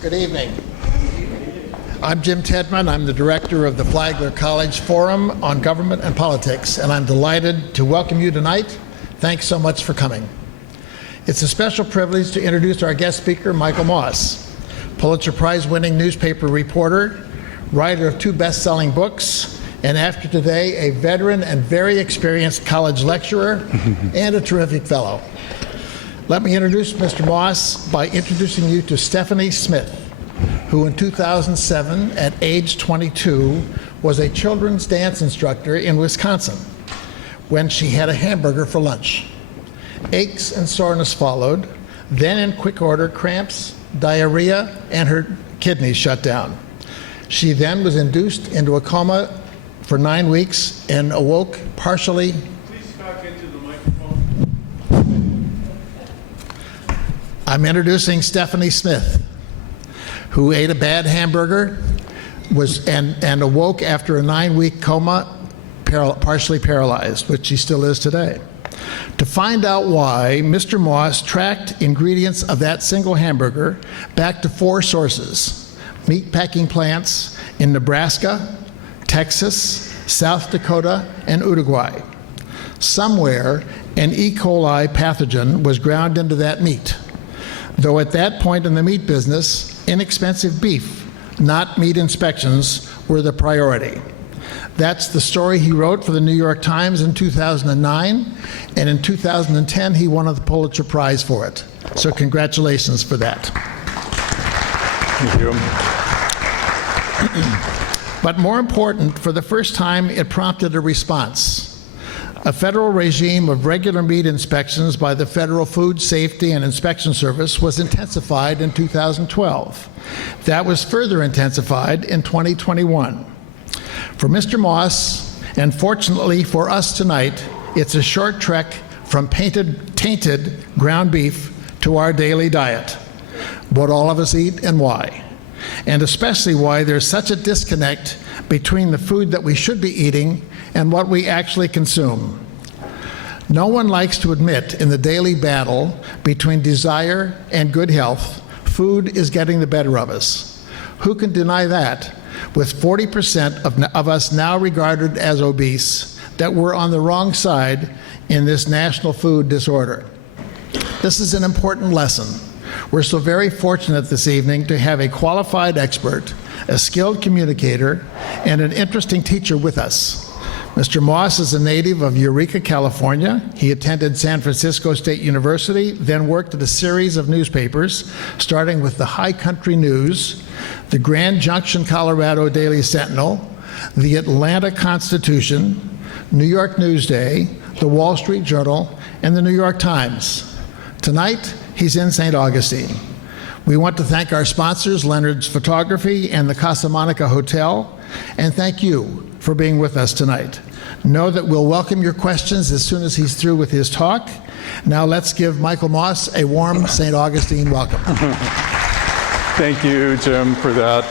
Good evening. I'm Jim Tedman. I'm the director of the Flagler College Forum on Government and Politics, and I'm delighted to welcome you tonight. Thanks so much for coming. It's a special privilege to introduce our guest speaker, Michael Moss, Pulitzer Prize-winning newspaper reporter, writer of 2 best-selling books, and after today, a veteran and very experienced college lecturer and a terrific fellow. Let me introduce Mr. Moss by introducing you to Stephanie Smith, who in 2007, at age 22, was a children's dance instructor in Wisconsin when she had a hamburger for lunch. Aches and soreness followed, then in quick order, cramps, diarrhea, and her kidneys shut down. She then was induced into a coma for 9 weeks and awoke partially. Please talk into the microphone. I'm introducing Stephanie Smith, who ate a bad hamburger and awoke after a 9-week coma, partially paralyzed, which she still is today. To find out why, Mr. Moss tracked ingredients of that single hamburger back to 4 sources: meatpacking plants in Nebraska, Texas, South Dakota, and Uruguay. Somewhere, an E. coli pathogen was ground into that meat, though at that point in the meat business, inexpensive beef, not meat inspections, were the priority. That's the story he wrote for the New York Times in 2009, and in 2010 he won the Pulitzer Prize for it. So congratulations for that. Thank you. But more important, for the first time, it prompted a response. A federal regime of regular meat inspections by the Federal Food Safety and Inspection Service was intensified in 2012. That was further intensified in 2021. For Mr. Moss, and fortunately for us tonight, it's a short trek from tainted ground beef to our daily diet, what all of us eat and why, and especially why there's such a disconnect between the food that we should be eating and what we actually consume. No one likes to admit in the daily battle between desire and good health, food is getting the better of us. Who can deny that, with 40% of us now regarded as obese, that we're on the wrong side in this national food disorder? This is an important lesson. We're so very fortunate this evening to have a qualified expert, a skilled communicator, and an interesting teacher with us. Mr. Moss is a native of Eureka, California. He attended San Francisco State University, then worked at a series of newspapers, starting with the High Country News, the Grand Junction, Colorado Daily Sentinel, the Atlanta Constitution, New York Newsday, the Wall Street Journal, and the New York Times. Tonight, he's in St. Augustine. We want to thank our sponsors, Leonard's Photography and the Casa Monica Hotel, and thank you for being with us tonight. Know that we'll welcome your questions as soon as he's through with his talk. Now let's give Michael Moss a warm St. Augustine welcome. Thank you, Jim, for that.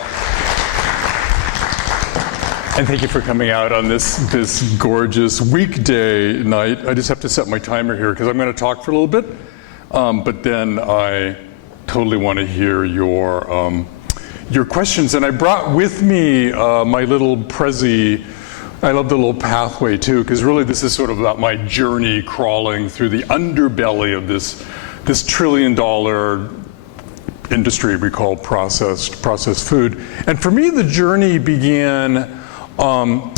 And thank you for coming out on this gorgeous weekday night. I just have to set my timer here because I'm going to talk for a little bit, but then I totally want to hear your questions. And I brought with me my little Prezi. I love the little pathway too, because really this is sort of about my journey crawling through the underbelly of this trillion-dollar industry we call processed food. And for me, the journey began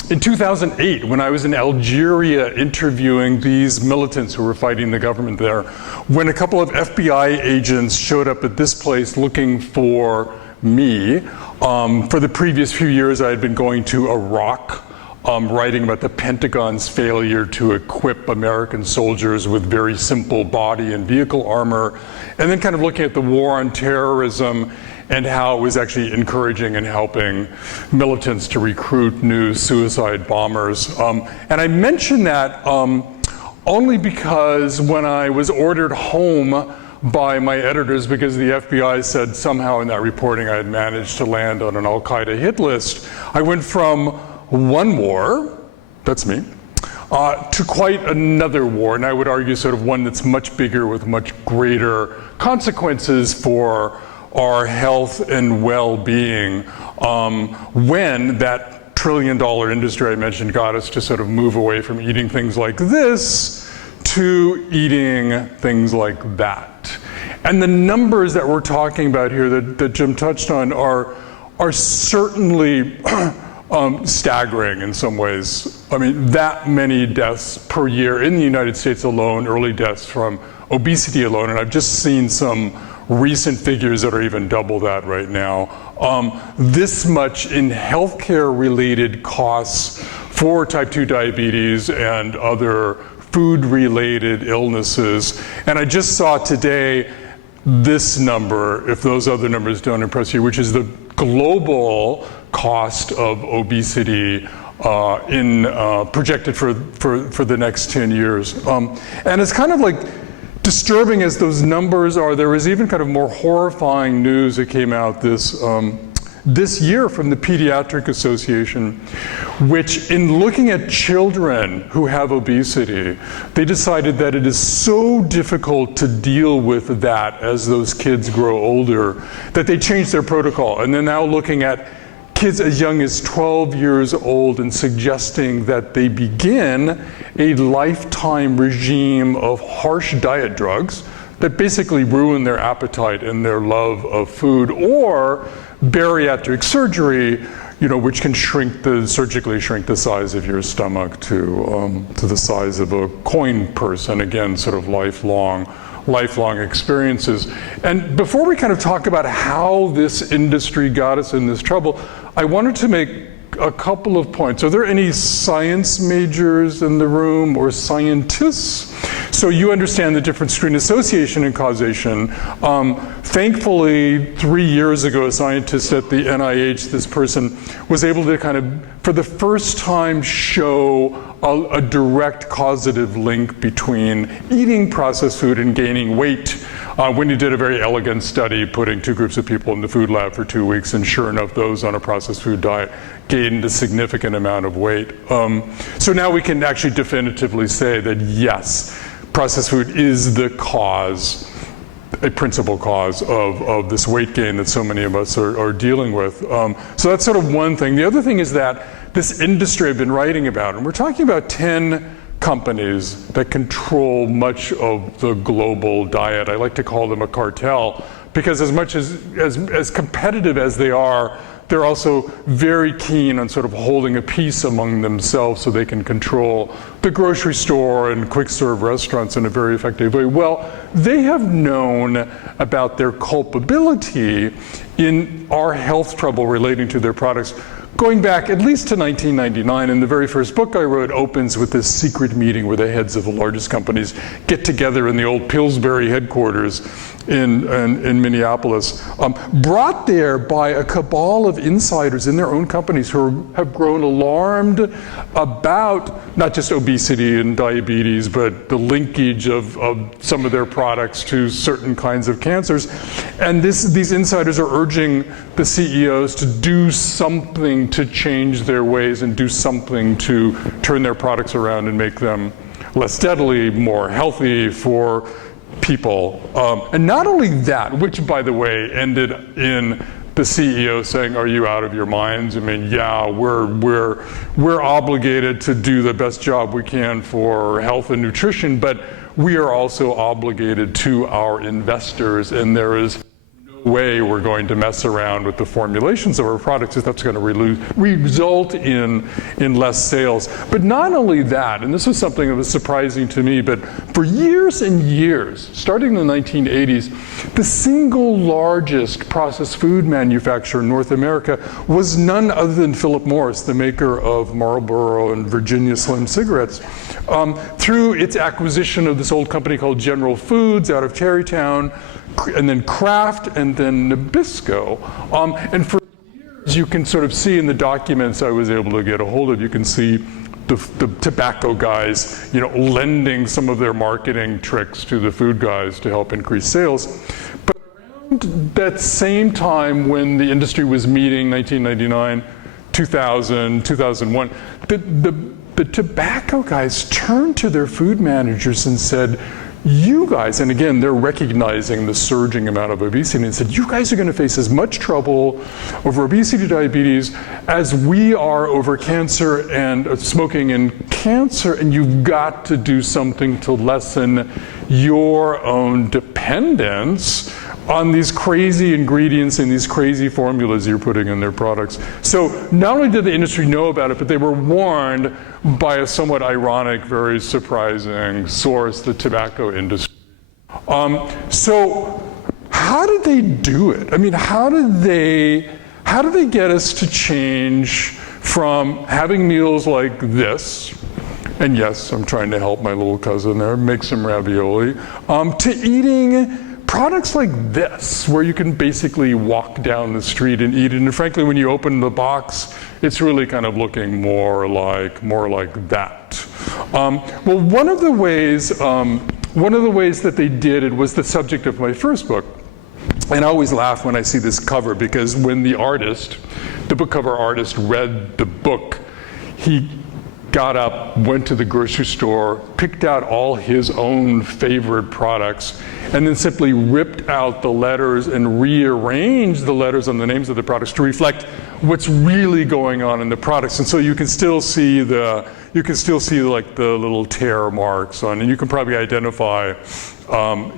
in 2008 when I was in Algeria interviewing these militants who were fighting the government there, when a couple of FBI agents showed up at this place looking for me. For the previous few years, I had been going to Iraq, writing about the Pentagon's failure to equip American soldiers with very simple body and vehicle armor, and then kind of looking at the war on terrorism and how it was actually encouraging and helping militants to recruit new suicide bombers. And I mention that only because when I was ordered home by my editors, because the FBI said somehow in that reporting I had managed to land on an Al-Qaeda hit list, I went from one war, that's me, to quite another war, and I would argue sort of one that's much bigger with much greater consequences for our health and well-being when that trillion-dollar industry I mentioned got us to sort of move away from eating things like this to eating things like that. And the numbers that we're talking about here that Jim touched on are certainly staggering in some ways. I mean, that many deaths per year in the United States alone, early deaths from obesity alone, and I've just seen some recent figures that are even double that right now. This much in healthcare related costs for type 2 diabetes and other food related illnesses. And I just saw today this number, if those other numbers don't impress you, which is the global cost of obesity projected for the next 10 years. And it's kind of like disturbing as those numbers are, there was even kind of more horrifying news that came out this year from the Pediatric Association, which in looking at children who have obesity, they decided that it is so difficult to deal with that as those kids grow older that they changed their protocol. And they're now looking at kids as young as 12 years old and suggesting that they begin a lifetime regime of harsh diet drugs that basically ruin their appetite and their love of food, or bariatric surgery, which can surgically shrink the size of your stomach to the size of a coin purse, and again, sort of lifelong experiences. And before we kind of talk about how this industry got us in this trouble, I wanted to make a couple of points. Are there any science majors in the room or scientists? So you understand the difference between association and causation. Thankfully, 3 years ago, a scientist at the NIH, this person was able to kind of, for the first time, show a direct causative link between eating processed food and gaining weight. When he did a very elegant study putting 2 groups of people in the food lab for 2 weeks, and sure enough, those on a processed food diet gained a significant amount of weight. So now we can actually definitively say that yes, processed food is the cause, a principal cause of this weight gain that so many of us are dealing with. So that's sort of one thing. The other thing is that this industry I've been writing about, and we're talking about 10 companies that control much of the global diet. I like to call them a cartel because as much as competitive as they are, they're also very keen on sort of holding a peace among themselves so they can control the grocery store and quick serve restaurants in a very effective way. Well, they have known about their culpability in our health trouble relating to their products going back at least to 1999, and the very first book I wrote opens with this secret meeting where the heads of the largest companies get together in the old Pillsbury headquarters in Minneapolis, brought there by a cabal of insiders in their own companies who have grown alarmed about not just obesity and diabetes, but the linkage of some of their products to certain kinds of cancers. And these insiders are urging the CEOs to do something to change their ways and do something to turn their products around and make them less deadly, more healthy for people. And not only that, which by the way ended in the CEO saying, "Are you out of your minds?" I mean, yeah, we're obligated to do the best job we can for health and nutrition, but we are also obligated to our investors, and there is way we're going to mess around with the formulations of our products if that's going to result in less sales. But not only that, and this was something that was surprising to me, but for years and years, starting in the 1980s, the single largest processed food manufacturer in North America was none other than Philip Morris, the maker of Marlboro and Virginia Slim cigarettes. Through its acquisition of this old company called General Foods out of Tarrytown, and then Kraft, and then Nabisco. And for years, you can sort of see in the documents I was able to get a hold of, you can see the tobacco guys, lending some of their marketing tricks to the food guys to help increase sales. But around that same time when the industry was meeting, 1999, 2000, 2001, the tobacco guys turned to their food managers and said, you guys, and again, they're recognizing the surging amount of obesity, and said, you guys are going to face as much trouble over obesity, diabetes, as we are over cancer and smoking and cancer, and you've got to do something to lessen your own dependence on these crazy ingredients and these crazy formulas you're putting in their products. So not only did the industry know about it, but they were warned by a somewhat ironic, very surprising source, the tobacco industry. So how did they do it? I mean, how did they get us to change from having meals like this, and yes, I'm trying to help my little cousin there, make some ravioli, to eating products like this, where you can basically walk down the street and eat it. And frankly, when you open the box, it's really kind of looking more like that. Well, one of the ways that they did it was the subject of my first book. And I always laugh when I see this cover, because when the book cover artist read the book, he got up, went to the grocery store, picked out all his own favorite products, and then simply ripped out the letters and rearranged the letters on the names of the products to reflect what's really going on in the products. And so you can still see like the little tear marks on, and you can probably identify some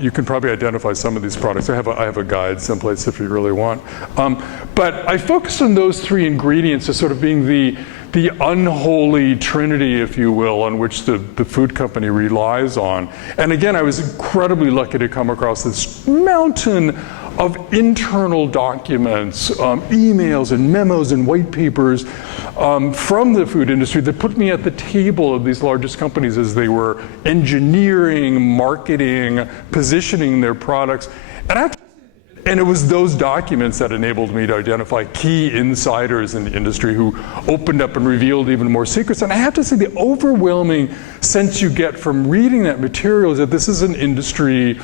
of these products. I have a guide someplace if you really want. But I focused on those three ingredients as sort of being the unholy trinity, if you will, on which the food company relies on. And again, I was incredibly lucky to come across this mountain of internal documents, emails and memos and white papers from the food industry that put me at the table of these largest companies as they were engineering, marketing, positioning their products. And it was those documents that enabled me to identify key insiders in the industry who opened up and revealed even more secrets. And I have to say, the overwhelming sense you get from reading that material is that this is an industry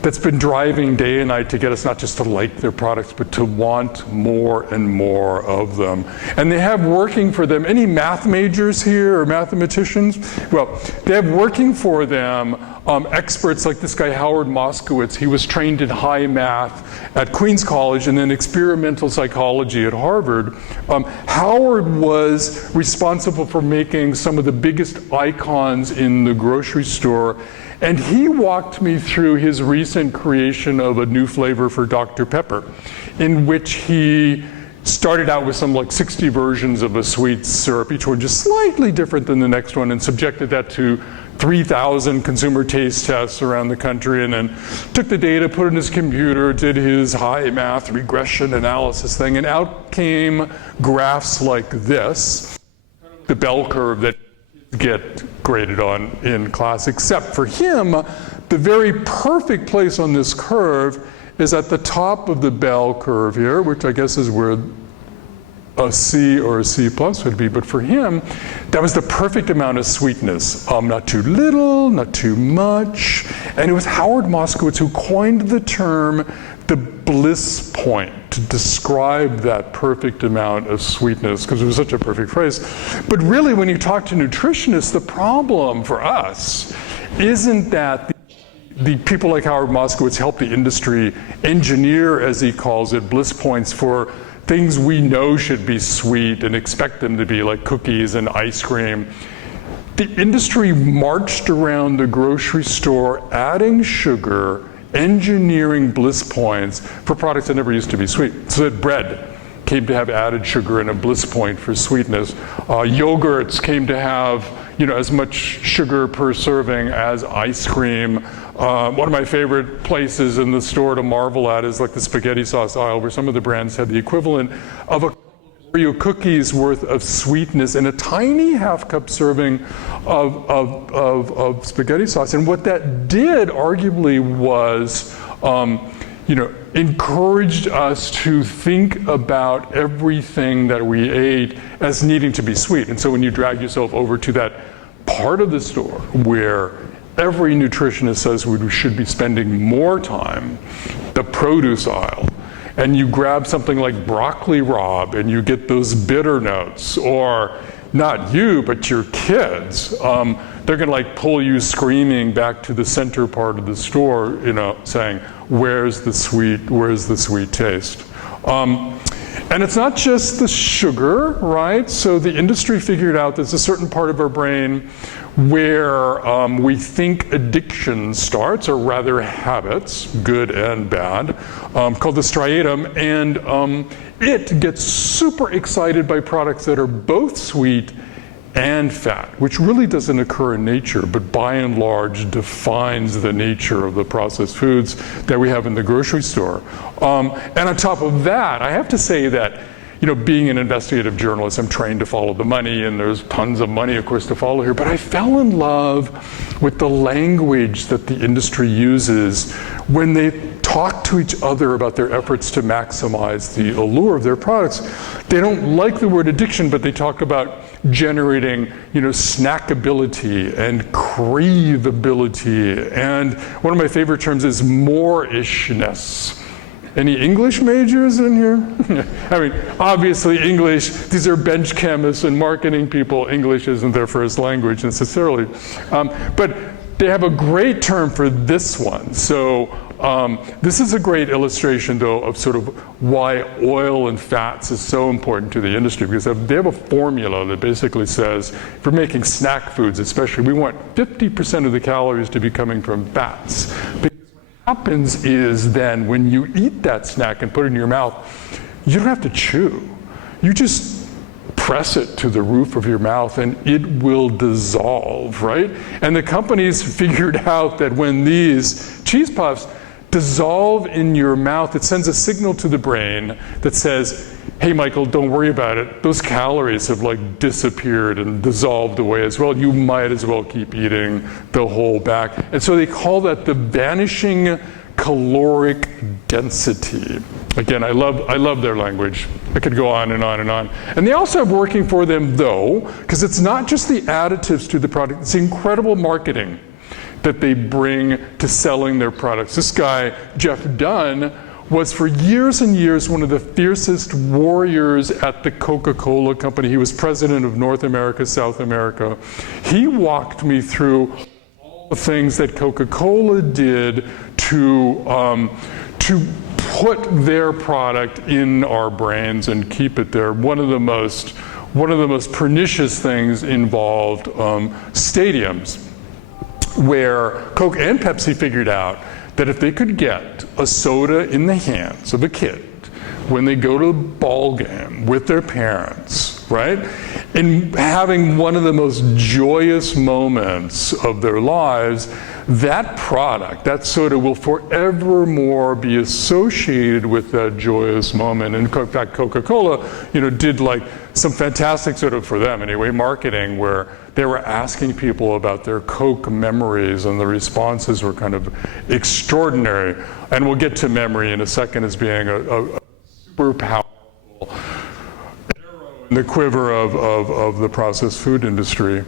that's been driving day and night to get us not just to like their products, but to want more and more of them. And they have working for them, any math majors here or mathematicians? Well, they have working for them experts like this guy, Howard Moskowitz. He was trained in high math at Queens College and then experimental psychology at Harvard. Howard was responsible for making some of the biggest icons in the grocery store. And he walked me through his recent creation of a new flavor for Dr. Pepper, in which he started out with some like 60 versions of a sweet syrup, each one just slightly different than the next one, and subjected that to 3,000 consumer taste tests around the country, and then took the data, put it in his computer, did his high math regression analysis thing, and out came graphs like this, the bell curve that get graded on in class, except for him, the very perfect place on this curve is at the top of the bell curve here, which I guess is where a C or a C plus would be. But for him, that was the perfect amount of sweetness. Not too little, not too much. And it was Howard Moskowitz who coined the term the bliss point to describe that perfect amount of sweetness, because it was such a perfect phrase. But really, when you talk to nutritionists, the problem for us isn't that the people like Howard Moskowitz help the industry engineer, as he calls it, bliss points for things we know should be sweet and expect them to be, like cookies and ice cream. The industry marched around the grocery store adding sugar, engineering bliss points for products that never used to be sweet. So that bread came to have added sugar and a bliss point for sweetness. Yogurts came to have, as much sugar per serving as ice cream. One of my favorite places in the store to marvel at is like the spaghetti sauce aisle, where some of the brands had the equivalent of a Oreo cookies worth of sweetness in a tiny half-cup serving of spaghetti sauce. And what that did, arguably, was encouraged us to think about everything that we ate as needing to be sweet. And so when you drag yourself over to that part of the store where every nutritionist says we should be spending more time, the produce aisle, and you grab something like broccoli rabe and you get those bitter notes, or not you, but your kids. They're going to like pull you screaming back to the center part of the store, saying, where's the sweet taste? And it's not just the sugar, right? So the industry figured out there's a certain part of our brain where we think addiction starts, or rather habits, good and bad, called the striatum, and it gets super excited by products that are both sweet and fat, which really doesn't occur in nature, but by and large defines the nature of the processed foods that we have in the grocery store. And on top of that, I have to say that, being an investigative journalist, I'm trained to follow the money, and there's tons of money, of course, to follow here, but I fell in love with the language that the industry uses when they talk to each other about their efforts to maximize the allure of their products. They don't like the word addiction, but they talk about generating, snackability and craveability. And one of my favorite terms is more-ishness. Any English majors in here? I mean, obviously English, these are bench chemists and marketing people. English isn't their first language necessarily. But they have a great term for this one. So this is a great illustration, though, of sort of why oil and fats is so important to the industry, because they have a formula that basically says, if we're making snack foods especially, we want 50% of the calories to be coming from fats. What happens is then when you eat that snack and put it in your mouth, you don't have to chew. You just press it to the roof of your mouth and it will dissolve, right? And the companies figured out that when these cheese puffs dissolve in your mouth, it sends a signal to the brain that says, hey, Michael, don't worry about it. Those calories have like disappeared and dissolved away as well. You might as well keep eating the whole bag. And so they call that the vanishing caloric density. Again, I love their language. I could go on and on and on. And they also have working for them, though, because it's not just the additives to the product, it's the incredible marketing that they bring to selling their products. This guy, Jeff Dunn, was for years and years one of the fiercest warriors at the Coca-Cola company. He was president of North America, South America. He walked me through all the things that Coca-Cola did to put their product in our brains and keep it there. One of the most pernicious things involved stadiums, where Coke and Pepsi figured out that if they could get a soda in the hands of a kid when they go to a ball game with their parents, right? And having one of the most joyous moments of their lives, that product, that soda, will forevermore be associated with that joyous moment. And in fact, Coca-Cola, did like some fantastic sort of, for them anyway, marketing where they were asking people about their Coke memories, and the responses were kind of extraordinary. And we'll get to memory in a second as being a super powerful arrow in the quiver of the processed food industry.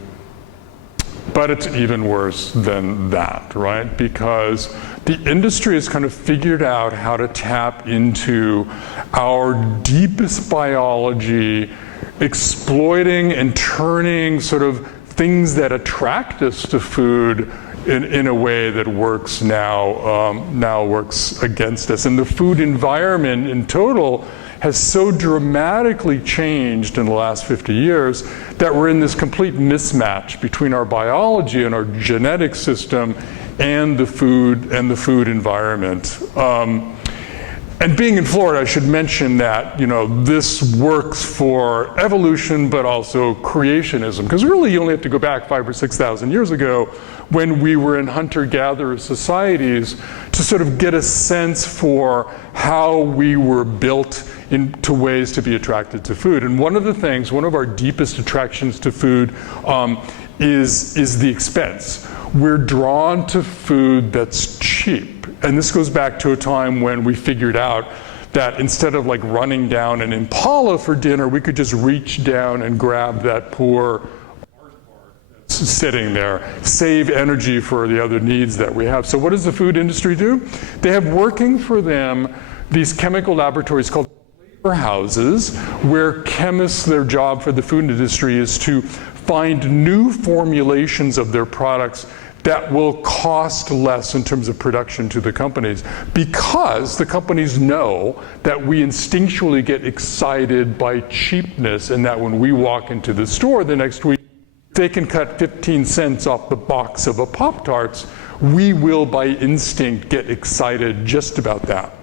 But it's even worse than that, right? Because the industry has kind of figured out how to tap into our deepest biology, exploiting and turning sort of things that attract us to food in a way that works now works against us. And the food environment in total has so dramatically changed in the last 50 years that we're in this complete mismatch between our biology and our genetic system and the food environment. And being in Florida, I should mention that this works for evolution, but also creationism. Because really, you only have to go back 5,000 or 6,000 years ago, when we were in hunter-gatherer societies, to sort of get a sense for how we were built into ways to be attracted to food. And one of our deepest attractions to food is the expense. We're drawn to food that's cheap. And this goes back to a time when we figured out that instead of like running down an Impala for dinner, we could just reach down and grab that poor aardvark that's sitting there, save energy for the other needs that we have. So what does the food industry do? They have working for them these chemical laboratories called warehouses where chemists, their job for the food industry is to find new formulations of their products that will cost less in terms of production to the companies, because the companies know that we instinctually get excited by cheapness, and that when we walk into the store the next week, they can cut 15 cents off the box of a Pop-Tarts, we will by instinct get excited just about that.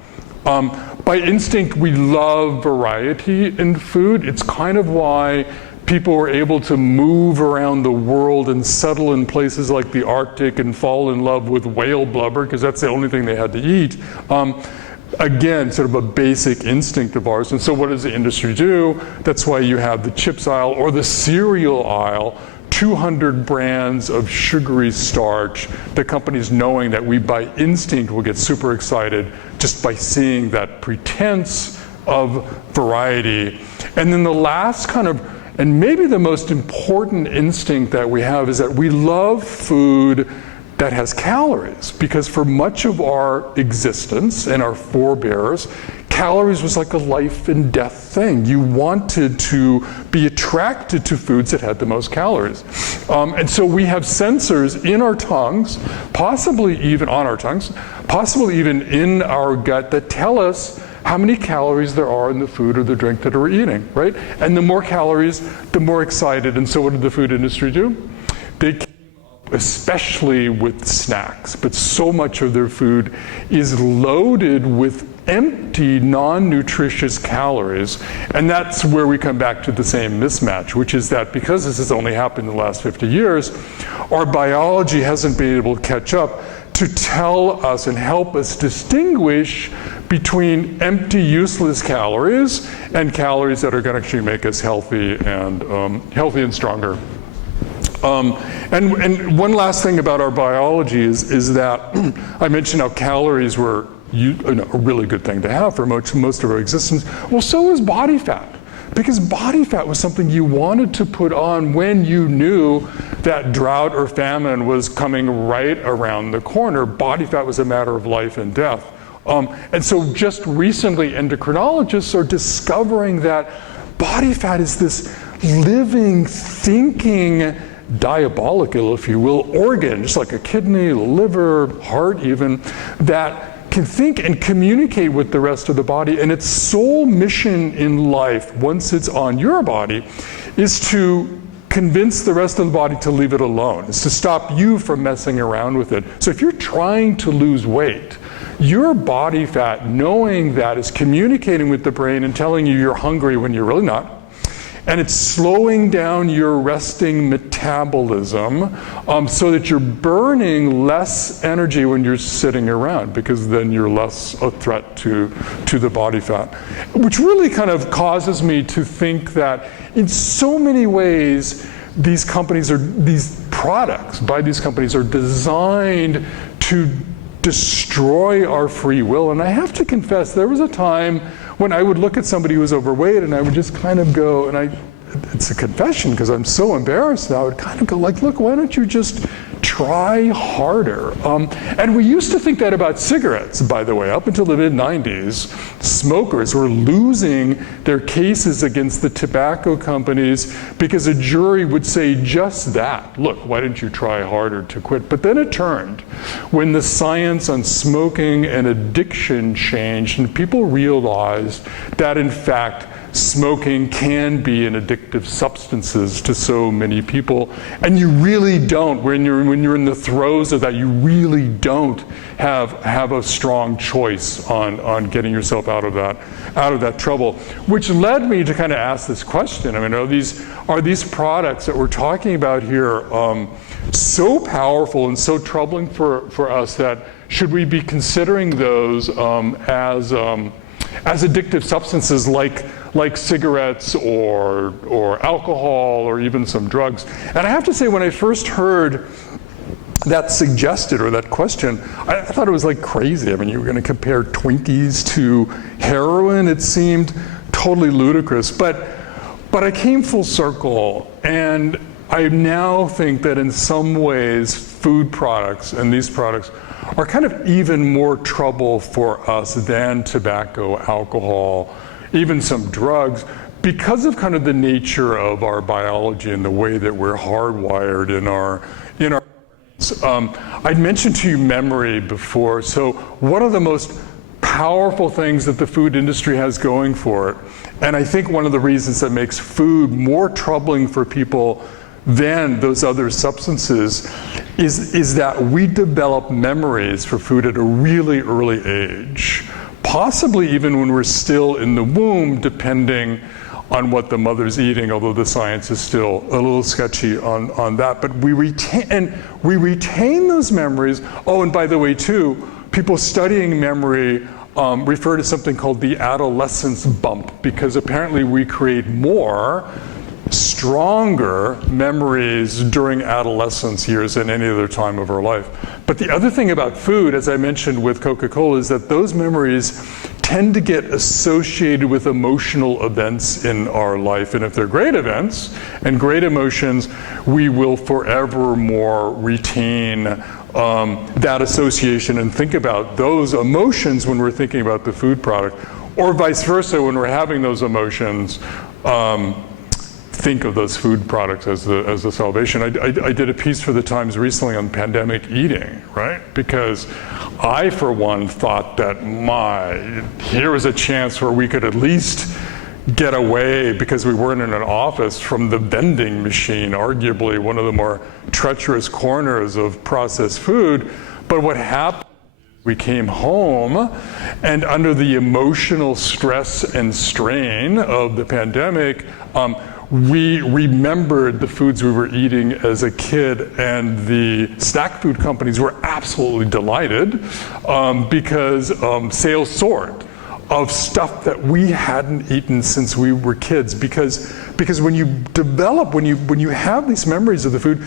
By instinct, we love variety in food. It's kind of why people were able to move around the world and settle in places like the Arctic and fall in love with whale blubber, because that's the only thing they had to eat. Again, sort of a basic instinct of ours. And so what does the industry do? That's why you have the chips aisle or the cereal aisle, 200 brands of sugary starch, the companies knowing that we by instinct will get super excited just by seeing that pretense of variety. And then the last kind of, and maybe the most important instinct that we have, is that we love food that has calories, because for much of our existence and our forebears, calories was like a life and death thing. You wanted to be attracted to foods that had the most calories. And so we have sensors in our tongues, possibly even on our tongues, possibly even in our gut, that tell us how many calories there are in the food or the drink that we're eating, right? And the more calories, the more excited. And so what did the food industry do? They came up, especially with snacks, but so much of their food is loaded with empty, non-nutritious calories. And that's where we come back to the same mismatch, which is that because this has only happened in the last 50 years, our biology hasn't been able to catch up to tell us and help us distinguish between empty, useless calories and calories that are going to actually make us healthy and stronger. And one last thing about our biology is that I mentioned how calories were a really good thing to have for most of our existence. Well, so is body fat. Because body fat was something you wanted to put on when you knew that drought or famine was coming right around the corner. Body fat was a matter of life and death. And so just recently, endocrinologists are discovering that body fat is this living, thinking, diabolical, if you will, organ, just like a kidney, liver, heart even, that can think and communicate with the rest of the body. And its sole mission in life, once it's on your body, is to convince the rest of the body to leave it alone. It's to stop you from messing around with it. So if you're trying to lose weight, your body fat, knowing that, is communicating with the brain and telling you you're hungry when you're really not. And it's slowing down your resting metabolism so that you're burning less energy when you're sitting around, because then you're less a threat to the body fat. Which really kind of causes me to think that in so many ways, these products by these companies are designed to destroy our free will. And I have to confess, there was a time when I would look at somebody who was overweight and I would just kind of go, and it's a confession because I'm so embarrassed now, I would kind of go like, look, why don't you just try harder? And we used to think that about cigarettes, by the way. Up until the mid-90s, smokers were losing their cases against the tobacco companies because a jury would say just that. Look, why didn't you try harder to quit? But then it turned when the science on smoking and addiction changed and people realized that, in fact, smoking can be an addictive substances to so many people, and you really don't, when you're in the throes of that, you really don't have a strong choice on getting yourself out of that trouble. Which led me to kind of ask this question. I mean, are these products that we're talking about here so powerful and so troubling for us that should we be considering those as addictive substances like cigarettes or alcohol or even some drugs? And I have to say, when I first heard that suggested or that question, I thought it was like crazy. I mean, you were going to compare Twinkies to heroin. It seemed totally ludicrous. But I came full circle, and I now think that in some ways food products and these products are kind of even more trouble for us than tobacco, alcohol, even some drugs, because of kind of the nature of our biology and the way that we're hardwired in our I'd mentioned to you memory before. So one of the most powerful things that the food industry has going for it, and I think one of the reasons that makes food more troubling for people than those other substances is that we develop memories for food at a really early age, possibly even when we're still in the womb, depending on what the mother's eating, although the science is still a little sketchy on that. But we retain those memories. Oh, and by the way, too, people studying memory refer to something called the adolescence bump, because apparently we create more stronger memories during adolescence years than any other time of our life. But the other thing about food, as I mentioned with Coca-Cola, is that those memories tend to get associated with emotional events in our life. And if they're great events and great emotions, we will forevermore retain that association and think about those emotions when we're thinking about the food product. Or vice versa, when we're having those emotions, think of those food products as the salvation. I did a piece for the Times recently on pandemic eating, right? Because I, for one, thought that here was a chance where we could at least get away, because we weren't in an office, from the vending machine, arguably one of the more treacherous corners of processed food. But what happened, we came home, and under the emotional stress and strain of the pandemic, we remembered the foods we were eating as a kid, and the snack food companies were absolutely delighted because sales soared of stuff that we hadn't eaten since we were kids. Because when you develop, when you have these memories of the food,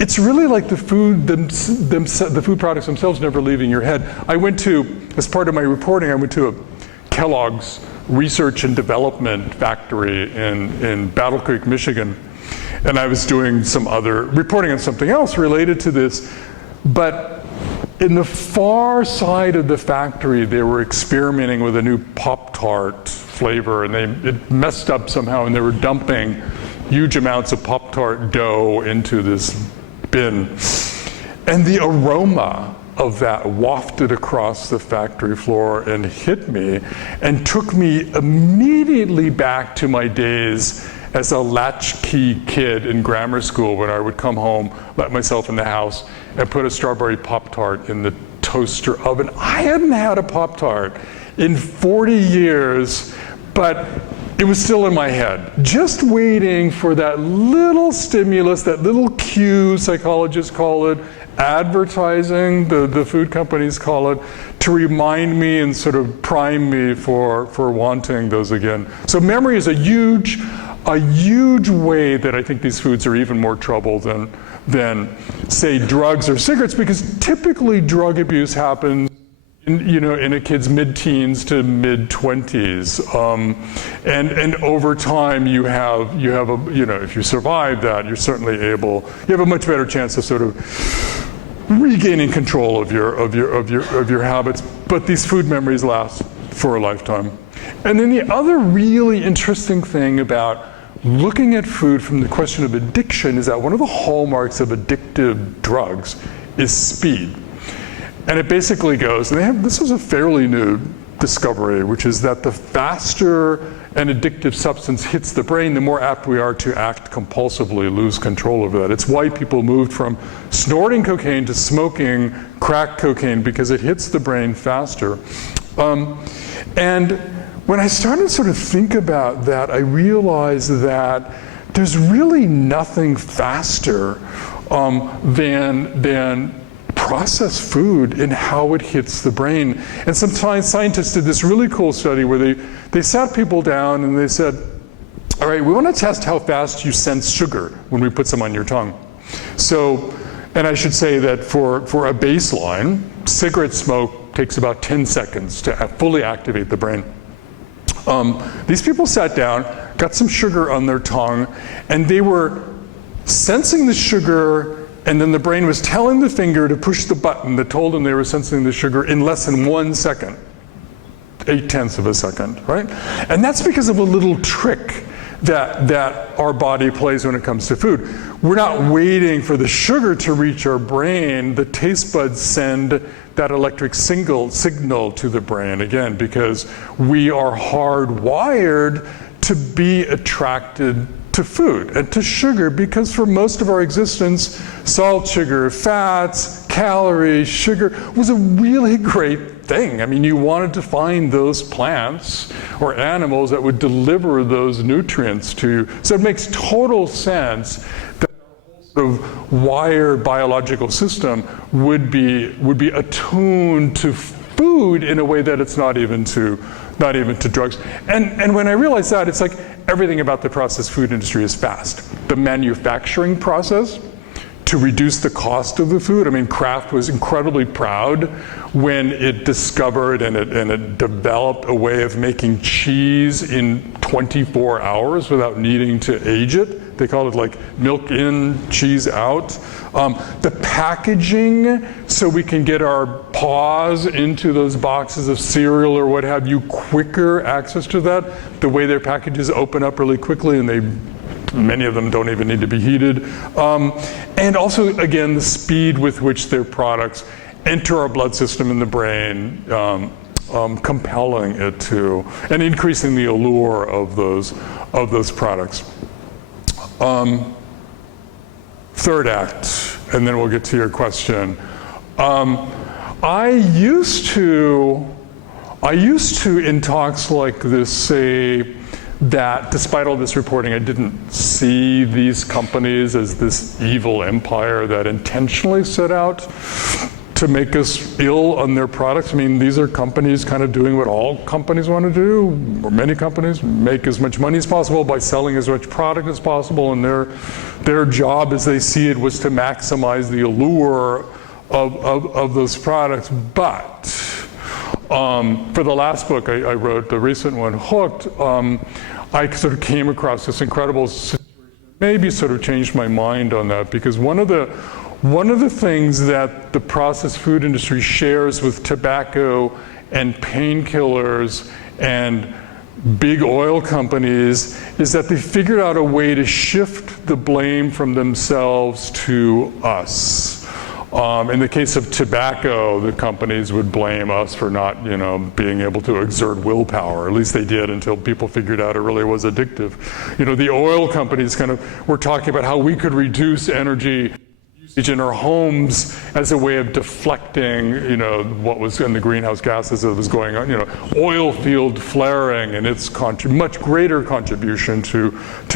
it's really like the food the food products themselves never leaving your head. I went to, as part of my reporting, I went to a Kellogg's research and development factory in Battle Creek, Michigan, and I was doing some other reporting on something else related to this. But in the far side of the factory, they were experimenting with a new Pop-Tart flavor, and it messed up somehow, and they were dumping huge amounts of Pop-Tart dough into this bin. And the aroma of that wafted across the factory floor and hit me, and took me immediately back to my days as a latchkey kid in grammar school, when I would come home, let myself in the house, and put a strawberry Pop-Tart in the toaster oven. I hadn't had a Pop-Tart in 40 years, but it was still in my head, just waiting for that little stimulus, that little cue, psychologists call it, advertising, the food companies call it, to remind me and sort of prime me for wanting those again. So memory is a huge way that I think these foods are even more trouble than say drugs or cigarettes, because typically drug abuse happens in a kid's mid-teens to mid-20s, and over time you have if you survive that, you're certainly you have a much better chance of sort of regaining control of your habits. But these food memories last for a lifetime. And then the other really interesting thing about looking at food from the question of addiction is that one of the hallmarks of addictive drugs is speed. And it basically goes, and this is a fairly new discovery, which is that the faster an addictive substance hits the brain, the more apt we are to act compulsively, lose control over that. It's why people moved from snorting cocaine to smoking crack cocaine, because it hits the brain faster. And when I started to sort of think about that, I realized that there's really nothing faster than processed food in how it hits the brain. And some scientists did this really cool study where they sat people down and they said, all right, we want to test how fast you sense sugar when we put some on your tongue. So, and I should say that for a baseline, cigarette smoke takes about 10 seconds to fully activate the brain. These people sat down, got some sugar on their tongue, and they were sensing the sugar, and then the brain was telling the finger to push the button that told them they were sensing the sugar in less than 1 second. 8/10 of a second, right? And that's because of a little trick that our body plays when it comes to food. We're not waiting for the sugar to reach our brain. The taste buds send that electric signal to the brain, again, because we are hardwired to be attracted to food and to sugar, because for most of our existence, salt, sugar, fats, calories, sugar was a really great thing. I mean, you wanted to find those plants or animals that would deliver those nutrients to you. So it makes total sense that our sort of wired biological system would be attuned to food in a way that it's not even to drugs. And when I realized that, it's like everything about the processed food industry is fast. The manufacturing process to reduce the cost of the food. I mean, Kraft was incredibly proud when it discovered and it developed a way of making cheese in 24 hours without needing to age it. They call it like milk in, cheese out. The packaging, so we can get our paws into those boxes of cereal or what have you, quicker access to that. The way their packages open up really quickly, and many of them don't even need to be heated. And also, again, the speed with which their products enter our blood system in the brain, compelling it to, and increasing the allure of those products. Third act, and then we'll get to your question. I used to in talks like this say that despite all this reporting, I didn't see these companies as this evil empire that intentionally set out to make us ill on their products. I mean, these are companies kind of doing what all companies want to do, or many companies, make as much money as possible by selling as much product as possible, and their job, as they see it, was to maximize the allure of those products. But for the last book I wrote, the recent one, Hooked, I sort of came across this incredible situation that maybe sort of changed my mind on that, because one of the things that the processed food industry shares with tobacco and painkillers and big oil companies is that they figured out a way to shift the blame from themselves to us. In the case of tobacco, the companies would blame us for not, being able to exert willpower. At least they did until people figured out it really was addictive. The oil companies were talking about how we could reduce energy usage in our homes as a way of deflecting, what was in the greenhouse gases that was going on, oil field flaring and its much greater contribution to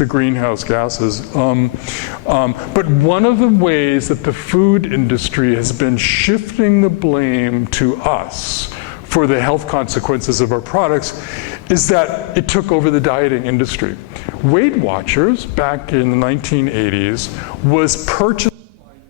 greenhouse gases. But one of the ways that the food industry has been shifting the blame to us for the health consequences of our products is that it took over the dieting industry. Weight Watchers, back in the 1980s, was purchased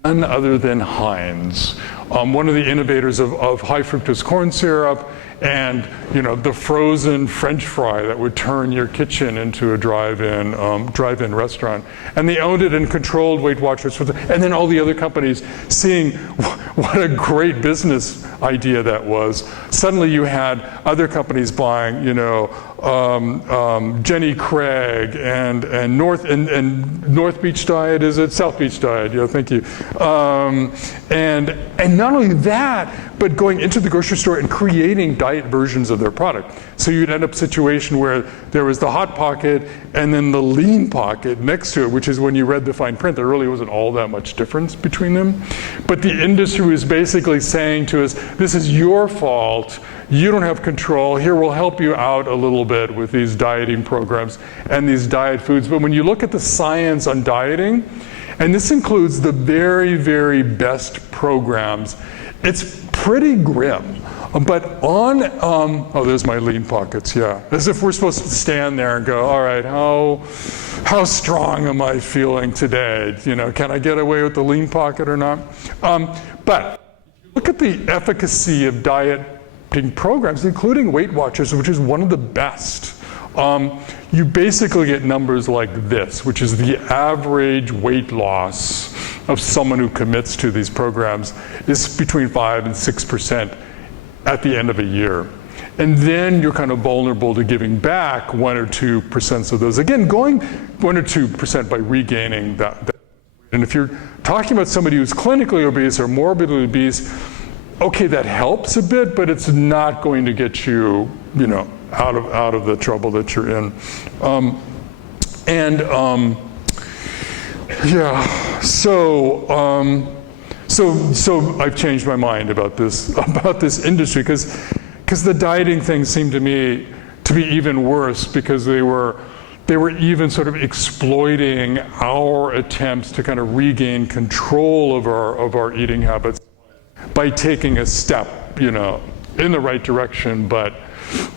by none other than Heinz, one of the innovators of high fructose corn syrup and the frozen French fry that would turn your kitchen into a drive-in restaurant. And they owned it and controlled Weight Watchers. And then all the other companies, seeing what a great business idea that was, suddenly you had other companies buying, Jenny Craig and North Beach Diet, is it? South Beach Diet, thank you. And not only that, but going into the grocery store and creating diet versions of their product. So you'd end up a situation where there was the Hot Pocket and then the Lean Pocket next to it, which is when you read the fine print, there really wasn't all that much difference between them. But the industry was basically saying to us, this is your fault, you don't have control, here we'll help you out a little bit with these dieting programs and these diet foods. But when you look at the science on dieting, and this includes the very, very best programs, it's pretty grim. But there's my Lean Pockets, yeah. As if we're supposed to stand there and go, all right, how strong am I feeling today? Can I get away with the Lean Pocket or not? But if you look at the efficacy of dieting programs, including Weight Watchers, which is one of the best, you basically get numbers like this, which is the average weight loss of someone who commits to these programs is between 5 and 6% at the end of a year. And then you're kind of vulnerable to giving back 1 or 2% of those. Again, going 1 or 2% by regaining that. And if you're talking about somebody who's clinically obese or morbidly obese, okay, that helps a bit, but it's not going to get you, out of the trouble that you're in. So I've changed my mind about this industry because the dieting things seemed to me to be even worse because they were even sort of exploiting our attempts to kind of regain control of our eating habits by taking a step, in the right direction, but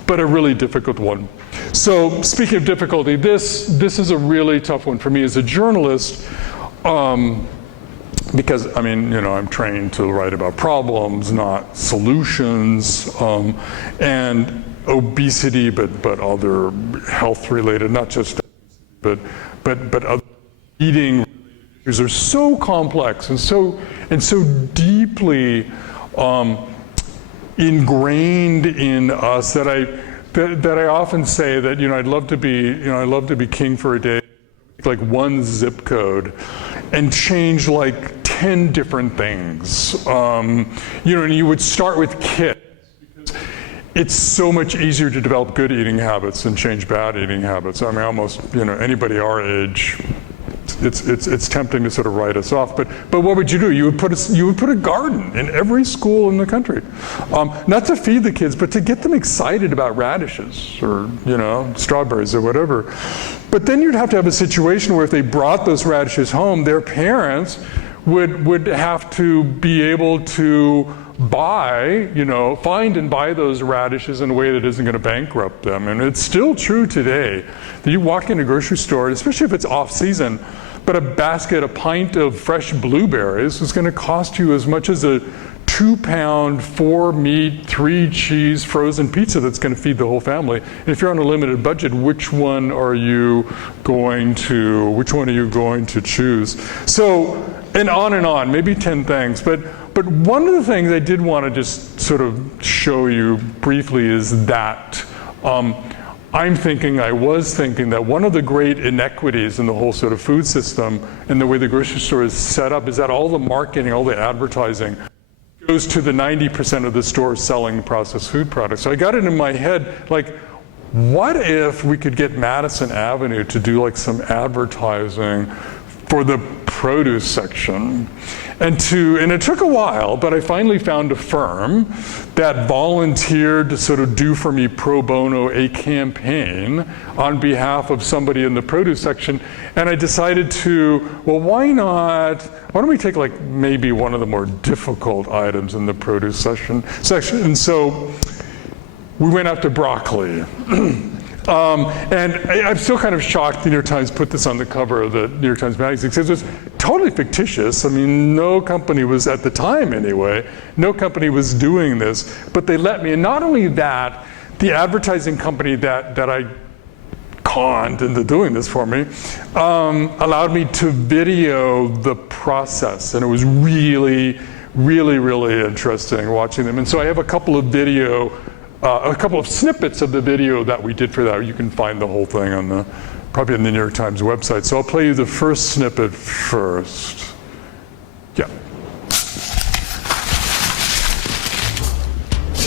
a really difficult one. So speaking of difficulty, this is a really tough one for me as a journalist, because I'm trained to write about problems, not solutions, and obesity, but other health-related, not just obesity, but other eating issues are so complex and so deeply ingrained in us that I often say that I'd love to be king for a day, like one zip code, and change like 10 different things. And you would start with kids. It's so much easier to develop good eating habits than change bad eating habits. Almost, anybody our age, it's tempting to sort of write us off. But what would you do? You would put a garden in every school in the country, not to feed the kids, but to get them excited about radishes or strawberries or whatever. But then you'd have to have a situation where if they brought those radishes home, their parents would have to be able to find and buy those radishes in a way that isn't going to bankrupt them. And it's still true today that you walk in a grocery store, especially if it's off season, but a pint of fresh blueberries is going to cost you as much as a 2-pound, 4-meat, 3-cheese frozen pizza that's going to feed the whole family. And if you're on a limited budget, which one are you going to choose? So, and on, maybe 10 things. But one of the things I did want to just sort of show you briefly is that I was thinking that one of the great inequities in the whole sort of food system and the way the grocery store is set up is that all the marketing, all the advertising goes to the 90% of the stores selling processed food products. So I got it in my head, like, what if we could get Madison Avenue to do like some advertising for the produce section? And it took a while, but I finally found a firm that volunteered to sort of do for me pro bono a campaign on behalf of somebody in the produce section. And I decided why don't we take like maybe one of the more difficult items in the produce section. And so we went after broccoli. And I'm still kind of shocked the New York Times put this on the cover of the New York Times Magazine because it was totally fictitious. No company was, at the time anyway, no company was doing this, but they let me. And not only that, the advertising company that I conned into doing this for me allowed me to video the process. And it was really, really, really interesting watching them. And so I have a couple of snippets of the video that we did for that. You can find the whole thing probably on the New York Times website. So I'll play you the first snippet first. Yeah.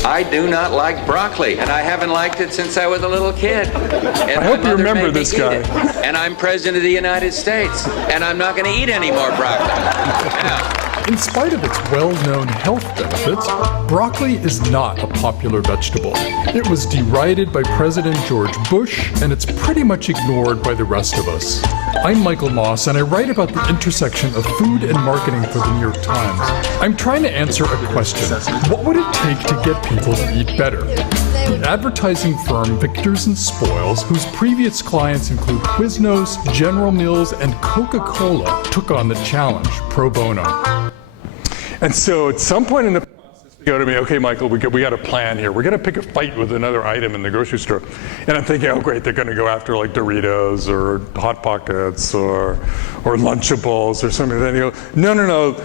I do not like broccoli, and I haven't liked it since I was a little kid. And I hope you remember this guy. And I'm president of the United States, and I'm not going to eat any more broccoli. Yeah. In spite of its well-known health benefits, broccoli is not a popular vegetable. It was derided by President George Bush, and it's pretty much ignored by the rest of us. I'm Michael Moss, and I write about the intersection of food and marketing for the New York Times. I'm trying to answer a question. What would it take to get people to eat better? The advertising firm Victors and Spoils, whose previous clients include Quiznos, General Mills, and Coca-Cola, took on the challenge pro bono. And so at some point in the process, they go to me, okay, Michael, we got a plan here. We're going to pick a fight with another item in the grocery store. And I'm thinking, oh, great, they're going to go after like Doritos or Hot Pockets or Lunchables or something. Then you go, no.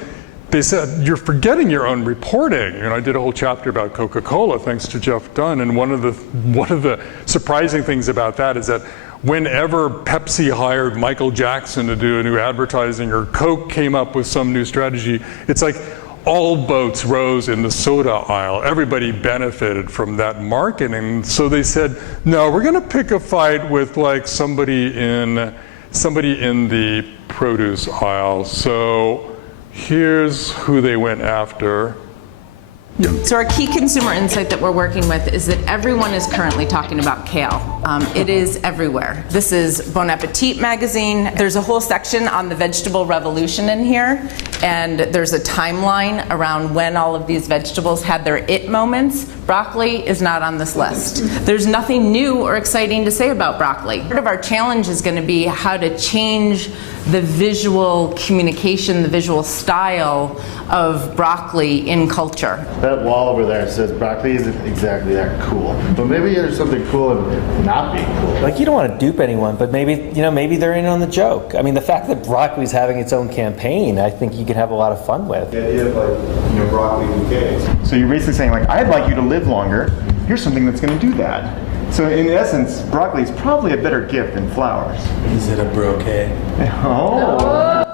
they said, you're forgetting your own reporting. And I did a whole chapter about Coca-Cola, thanks to Jeff Dunn. And one of the surprising things about that is that whenever Pepsi hired Michael Jackson to do a new advertising, or Coke came up with some new strategy, it's like all boats rose in the soda aisle. Everybody benefited from that marketing. So they said, no, we're gonna pick a fight with like somebody in the produce aisle. So here's who they went after. So our key consumer insight that we're working with is that everyone is currently talking about kale. It is everywhere. This is Bon Appetit magazine. There's a whole section on the vegetable revolution in here, and there's a timeline around when all of these vegetables had their it moments. Broccoli is not on this list. There's nothing new or exciting to say about broccoli. Part of our challenge is going to be how to change the visual communication, the visual style of broccoli in culture. That wall over there says broccoli isn't exactly that cool. But maybe there's something cool in not being cool. Like, you don't want to dupe anyone, but maybe they're in on the joke. I mean, the fact that broccoli's having its own campaign, I think you could have a lot of fun with. The idea of broccoli bouquets. So you're basically saying, like, I'd like you to live longer. Here's something that's going to do that. So in essence, broccoli is probably a better gift than flowers. Is it a bouquet? Oh.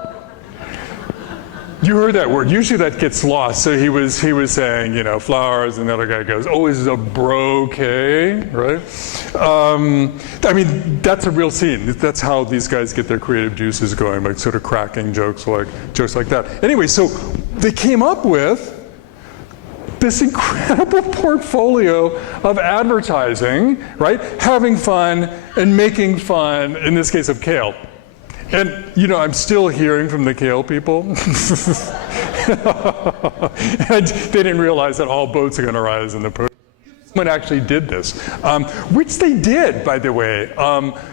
You heard that word. Usually that gets lost. So he was saying, flowers, and the other guy goes, oh, is it a brocade, right? I mean, that's a real scene. That's how these guys get their creative juices going, like sort of cracking jokes like that. Anyway, so they came up with this incredible portfolio of advertising, right? Having fun and making fun, in this case of kale. And, I'm still hearing from the kale people. And they didn't realize that all boats are going to rise in the produce. Someone actually did this, which they did, by the way.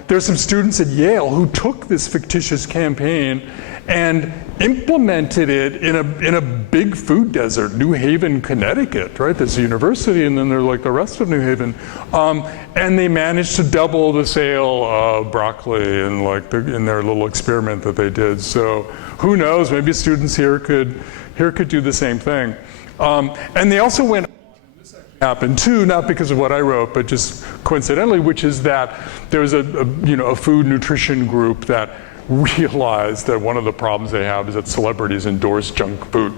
There's some students at Yale who took this fictitious campaign and implemented it in a big food desert, New Haven, Connecticut, right? There's a university, and then they're like the rest of New Haven, and they managed to double the sale of broccoli in their little experiment that they did. So who knows? Maybe students here could do the same thing. And they also went. Happened too, not because of what I wrote, but just coincidentally, which is that there was a food nutrition group that realized that one of the problems they have is that celebrities endorse junk food.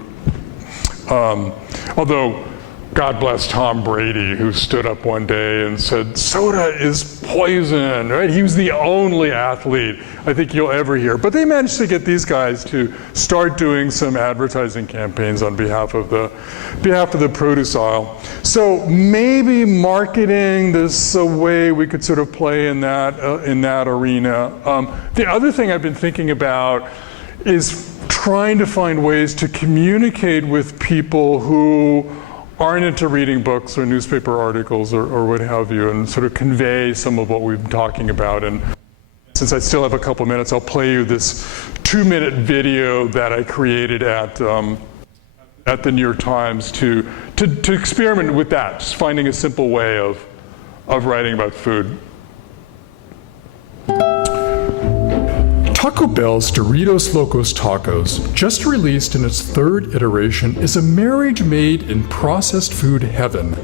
Although, God bless Tom Brady, who stood up one day and said, soda is poison, right? He was the only athlete I think you'll ever hear. But they managed to get these guys to start doing some advertising campaigns on behalf of the produce aisle. So maybe marketing, there's a way we could sort of play in that arena. The other thing I've been thinking about is trying to find ways to communicate with people who aren't into reading books or newspaper articles or what have you, and sort of convey some of what we've been talking about. And since I still have a couple minutes, I'll play you this 2-minute video that I created at the New York Times to experiment with that, just finding a simple way of writing about food. Taco Bell's Doritos Locos Tacos, just released in its 3rd iteration, is a marriage made in processed food heaven.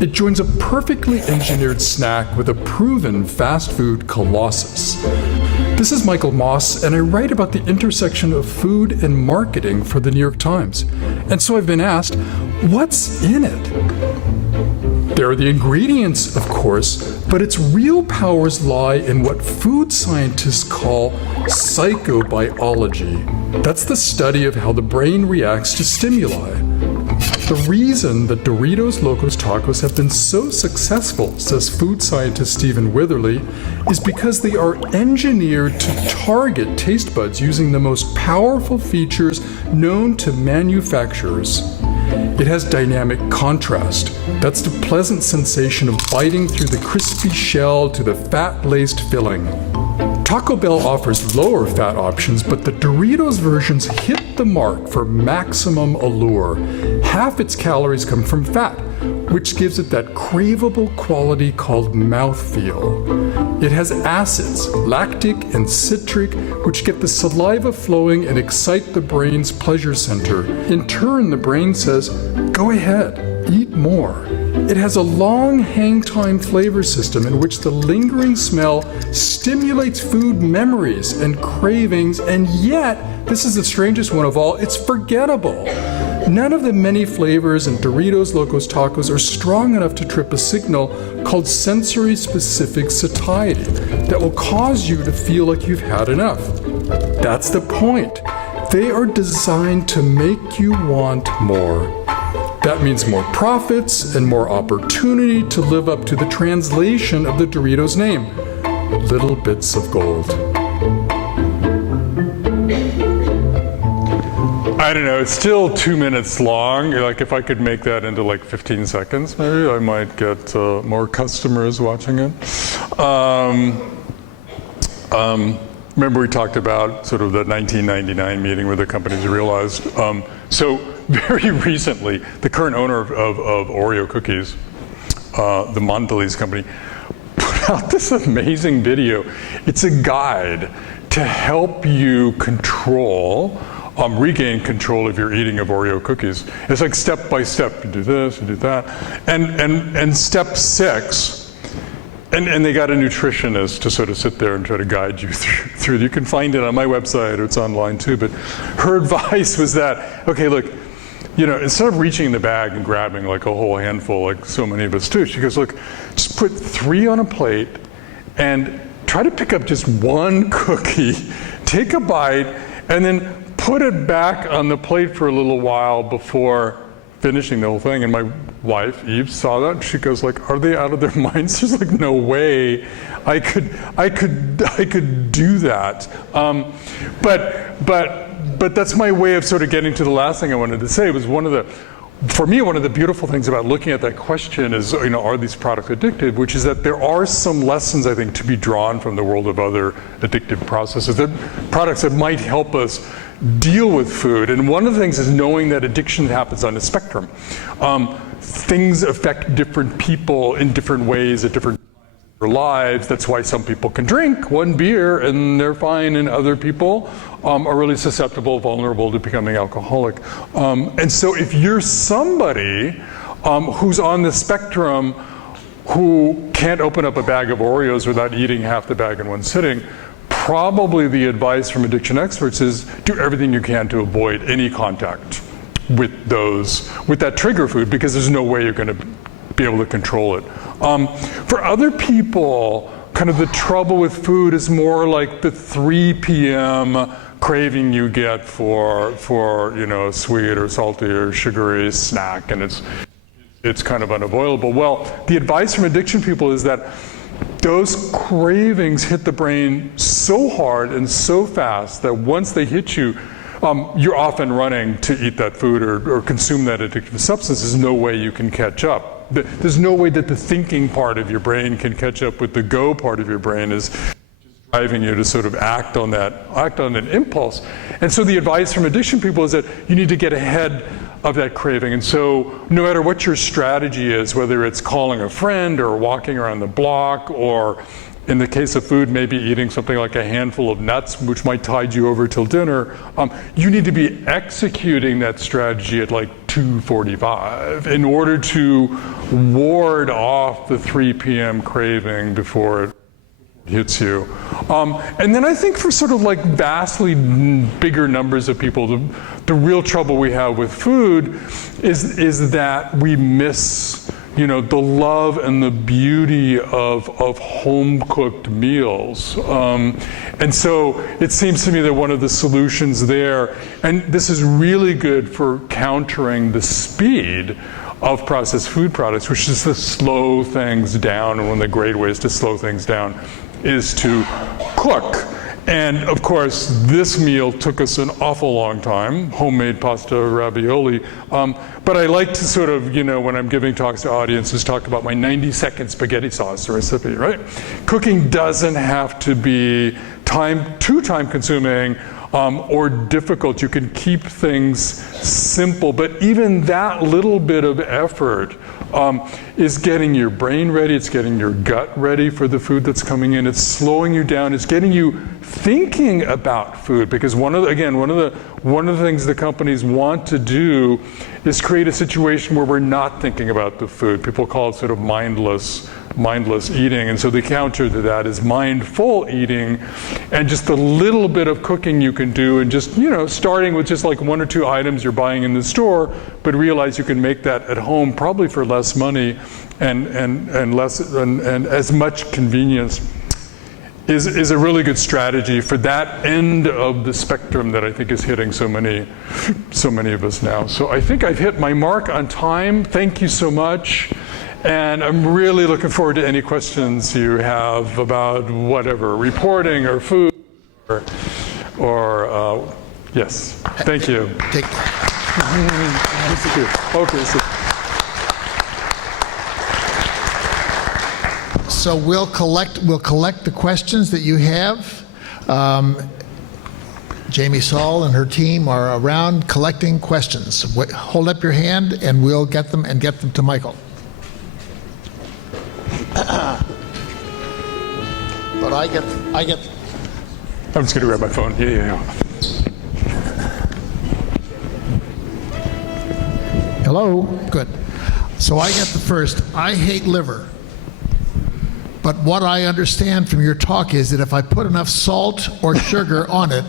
It joins a perfectly engineered snack with a proven fast food colossus. This is Michael Moss, and I write about the intersection of food and marketing for the New York Times. And so I've been asked, what's in it? There are the ingredients, of course, but its real powers lie in what food scientists call psychobiology. That's the study of how the brain reacts to stimuli. The reason that Doritos Locos Tacos have been so successful, says food scientist Stephen Witherly, is because they are engineered to target taste buds using the most powerful features known to manufacturers. It has dynamic contrast. That's the pleasant sensation of biting through the crispy shell to the fat-laced filling. Taco Bell offers lower fat options, but the Doritos versions hit the mark for maximum allure. Half its calories come from fat, which gives it that craveable quality called mouthfeel. It has acids, lactic and citric, which get the saliva flowing and excite the brain's pleasure center. In turn, the brain says, go ahead, eat more. It has a long hang time flavor system in which the lingering smell stimulates food memories and cravings, and yet, this is the strangest one of all, it's forgettable. None of the many flavors in Doritos Locos Tacos are strong enough to trip a signal called sensory-specific satiety that will cause you to feel like you've had enough. That's the point. They are designed to make you want more. That means more profits and more opportunity to live up to the translation of the Doritos name, little bits of gold. I don't know, it's still 2 minutes long. Like if I could make that into like 15 seconds, maybe I might get more customers watching it. Remember we talked about sort of the 1999 meeting where the companies realized, so very recently, the current owner of Oreo cookies, the Mondelez company, put out this amazing video. It's a guide to help you control, regain control of your eating of Oreo cookies. It's like step by step, you do this, you do that. And step 6, and they got a nutritionist to sort of sit there and try to guide you through. You can find it on my website, or it's online too, but her advice was that, okay, look, you know, instead of reaching in the bag and grabbing like a whole handful like so many of us do, she goes, look, just put 3 on a plate and try to pick up just 1 cookie, take a bite, and then put it back on the plate for a little while before finishing the whole thing. And my wife, Eve, saw that. She goes like, are they out of their minds? There's like no way I could do that. But that's my way of sort of getting to the last thing I wanted to say. It was for me, one of the beautiful things about looking at that question is, you know, are these products addictive? Which is that there are some lessons, I think, to be drawn from the world of other addictive processes, products that might help us deal with food. And one of the things is knowing that addiction happens on a spectrum. Things affect different people in different ways at different times in their lives. That's why some people can drink 1 beer and they're fine, and other people are really susceptible, vulnerable to becoming alcoholic. And so if you're somebody who's on the spectrum who can't open up a bag of Oreos without eating half the bag in one sitting, probably the advice from addiction experts is do everything you can to avoid any contact with that trigger food, because there's no way you're going to be able to control it. For other people, kind of the trouble with food is more like the 3 p.m. craving you get for you know, sweet or salty or sugary snack, and it's kind of unavoidable. Well, the advice from addiction people is that those cravings hit the brain so hard and so fast that once they hit you, you're off and running to eat that food or consume that addictive substance. There's no way you can catch up. There's no way that the thinking part of your brain can catch up with the go part of your brain is just driving you to sort of act on an impulse. And so the advice from addiction people is that you need to get ahead of that craving. And so no matter what your strategy is, whether it's calling a friend or walking around the block, or in the case of food, maybe eating something like a handful of nuts, which might tide you over till dinner, you need to be executing that strategy at like 2:45 in order to ward off the 3 p.m. craving before it hits you. And then I think for sort of like vastly bigger numbers of people, the real trouble we have with food is that we miss, you know, the love and the beauty of home-cooked meals. And so it seems to me that one of the solutions there, and this is really good for countering the speed of processed food products, which is to slow things down. And one of the great ways to slow things down is to cook. And of course, this meal took us an awful long time, homemade pasta ravioli. But I like to sort of, you know, when I'm giving talks to audiences, talk about my 90-second spaghetti sauce recipe, right? Cooking doesn't have to be too time-consuming or difficult. You can keep things simple, but even that little bit of effort is getting your brain ready, it's getting your gut ready for the food that's coming in, it's slowing you down, it's getting you thinking about food, because one of the things the companies want to do is create a situation where we're not thinking about the food. People call it sort of mindless eating, and so the counter to that is mindful eating, and just the little bit of cooking you can do, and just, starting with just like 1 or 2 items you're buying in the store, but realize you can make that at home probably for less money and as much convenience is a really good strategy for that end of the spectrum that I think is hitting so many of us now. So I think I've hit my mark on time. Thank you so much. And I'm really looking forward to any questions you have about whatever, reporting or food or yes. Thank you. Take- Okay. So we'll collect the questions that you have. Jamie Saul and her team are around collecting questions. Hold up your hand and we'll get them to Michael. But I get. I'm just going to grab my phone. Yeah. Hello? Good. So I get the first. I hate liver. But what I understand from your talk is that if I put enough salt or sugar on it,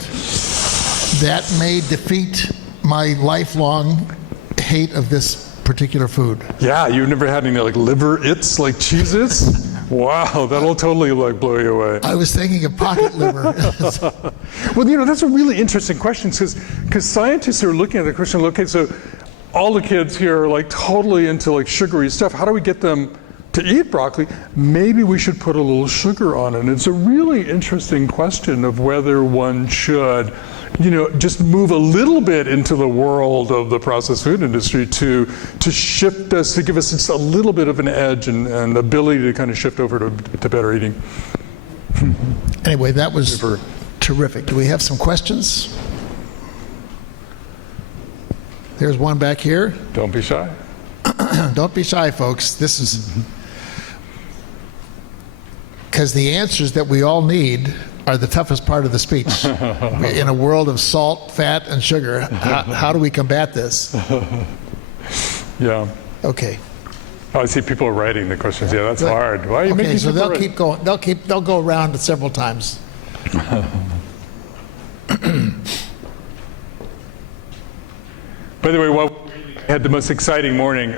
that may defeat my lifelong hate of this particular food. Yeah, you've never had any like liver-its, like Cheez-Its? Wow, that'll totally like blow you away. I was thinking of pocket liver. Well, that's a really interesting question, because scientists are looking at the question, okay, so all the kids here are like totally into like sugary stuff. How do we get them to eat broccoli? Maybe we should put a little sugar on it. And it's a really interesting question of whether one should, just move a little bit into the world of the processed food industry to shift us, to give us just a little bit of an edge and ability to kind of shift over to better eating. Anyway, that was terrific. Do we have some questions? There's one back here. Don't be shy. Don't be shy, folks. This is because the answers that we all need are the toughest part of the speech. In a world of salt, fat, and sugar, how do we combat this? Yeah. Okay. Oh, I see people are writing the questions. Yeah, that's hard. Why are you making so people they'll write? keep going. They'll go around several times. By the way, while we had the most exciting morning,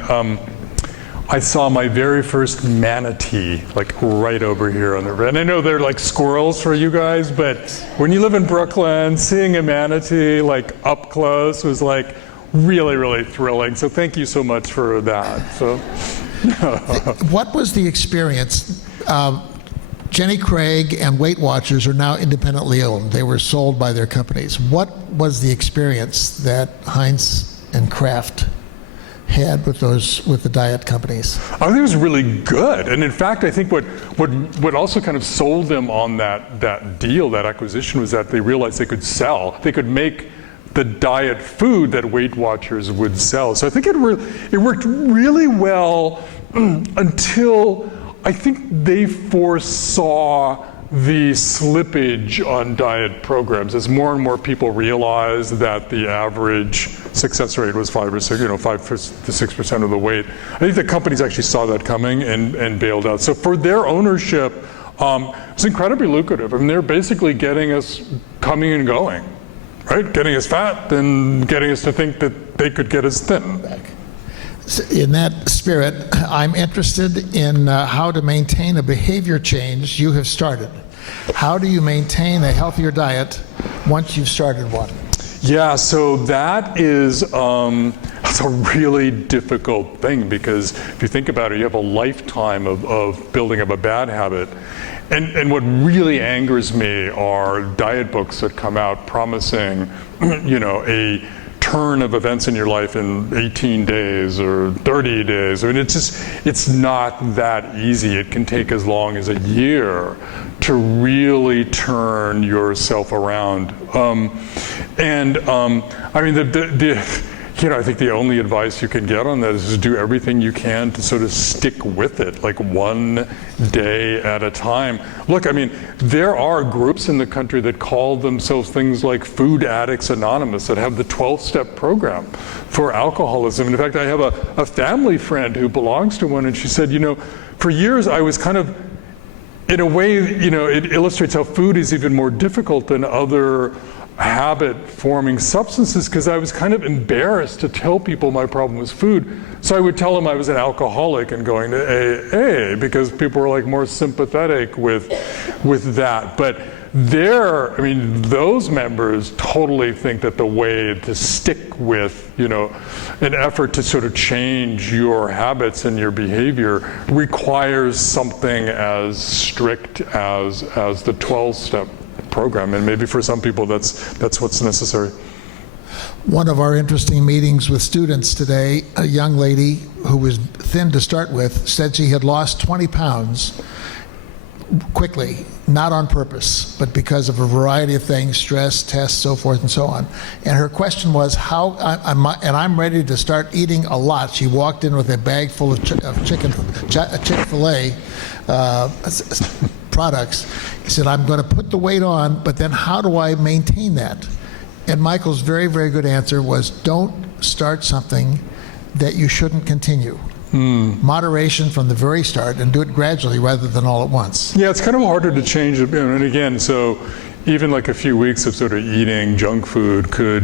I saw my very first manatee, like right over here on the red. And I know they're like squirrels for you guys, but when you live in Brooklyn, seeing a manatee like up close was like really, really thrilling. So thank you so much for that. So, What was the experience? Jenny Craig and Weight Watchers are now independently owned. They were sold by their companies. What was the experience that Heinz and Kraft had with the diet companies? I think it was really good. And in fact, I think what also kind of sold them on that deal, that acquisition, was that they realized they could sell. They could make the diet food that Weight Watchers would sell. So I think it worked really well until I think they foresaw the slippage on diet programs as more and more people realized that the average success rate was 5 to 6% of the weight. I think the companies actually saw that coming and bailed out. So for their ownership, it's incredibly lucrative. I mean, they're basically getting us coming and going, right? Getting us fat and getting us to think that they could get us thin. In that spirit, I'm interested in how to maintain a behavior change you have started. How do you maintain a healthier diet once you've started one? Yeah, so that is that's a really difficult thing, because if you think about it, you have a lifetime of building up a bad habit. And what really angers me are diet books that come out promising, a turn of events in your life in 18 days or 30 days. I mean, it's not that easy. It can take as long as a year to really turn yourself around. I mean, I think the only advice you can get on that is to do everything you can to sort of stick with it, like one day at a time. Look, I mean, there are groups in the country that call themselves things like Food Addicts Anonymous that have the 12-step program for alcoholism. In fact, I have a family friend who belongs to one, and she said, for years I was kind of, in a way, it illustrates how food is even more difficult than other habit-forming substances, because I was kind of embarrassed to tell people my problem was food. So I would tell them I was an alcoholic and going to AA, because people were like more sympathetic with that. But those members totally think that the way to stick with, an effort to sort of change your habits and your behavior requires something as strict as the 12-step program, and maybe for some people that's what's necessary. One of our interesting meetings with students today, a young lady who was thin to start with said she had lost 20 pounds quickly, not on purpose, but because of a variety of things, stress, tests, so forth and so on. And her question was, I'm ready to start eating a lot. She walked in with a bag full of Chick-fil-A products. He said, I'm going to put the weight on, but then how do I maintain that? And Michael's very, very good answer was, don't start something that you shouldn't continue. Moderation from the very start, and do it gradually rather than all at once. Yeah, it's kind of harder to change it. And again, so even like a few weeks of sort of eating junk food could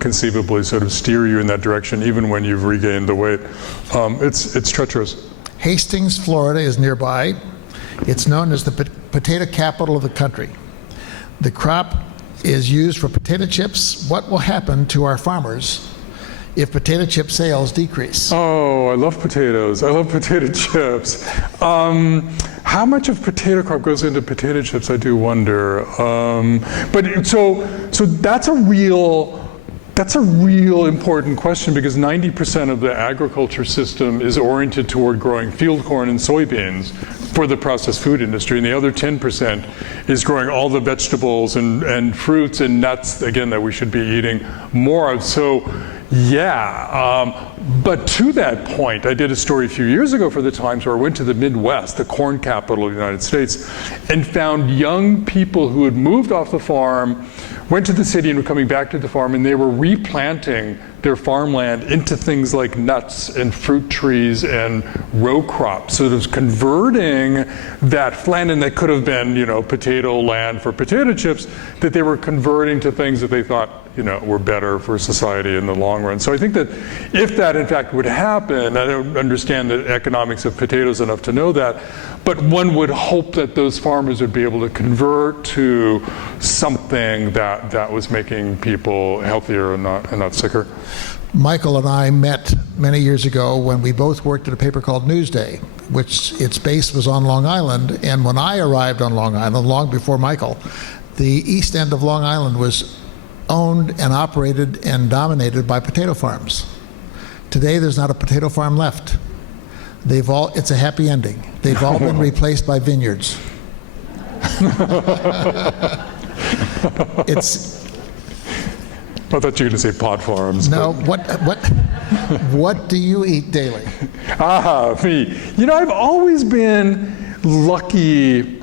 conceivably sort of steer you in that direction, even when you've regained the weight. It's treacherous. Hastings, Florida is nearby. It's known as the potato capital of the country. The crop is used for potato chips. What will happen to our farmers if potato chip sales decrease? Oh, I love potatoes. I love potato chips. How much of potato crop goes into potato chips, I do wonder. But so that's a real important question, because 90% of the agriculture system is oriented toward growing field corn and soybeans for the processed food industry, and the other 10% is growing all the vegetables and fruits and nuts, again, that we should be eating more of. So yeah, but to that point, I did a story a few years ago for the Times where I went to the Midwest, the corn capital of the United States, and found young people who had moved off the farm, went to the city and were coming back to the farm, and they were replanting their farmland into things like nuts and fruit trees and row crops. So it was converting that land, and that could have been, potato land for potato chips, that they were converting to things that they thought, were better for society in the long run. So I think that if that in fact would happen, I don't understand the economics of potatoes enough to know that, but one would hope that those farmers would be able to convert to something that was making people healthier and not sicker. Michael and I met many years ago when we both worked at a paper called Newsday, which its base was on Long Island. And when I arrived on Long Island, long before Michael, the east end of Long Island was owned and operated and dominated by potato farms. Today, there's not a potato farm left. It's a happy ending. They've all been replaced by vineyards. I thought you were going to say pot farms. No, what do you eat daily? Me. I've always been lucky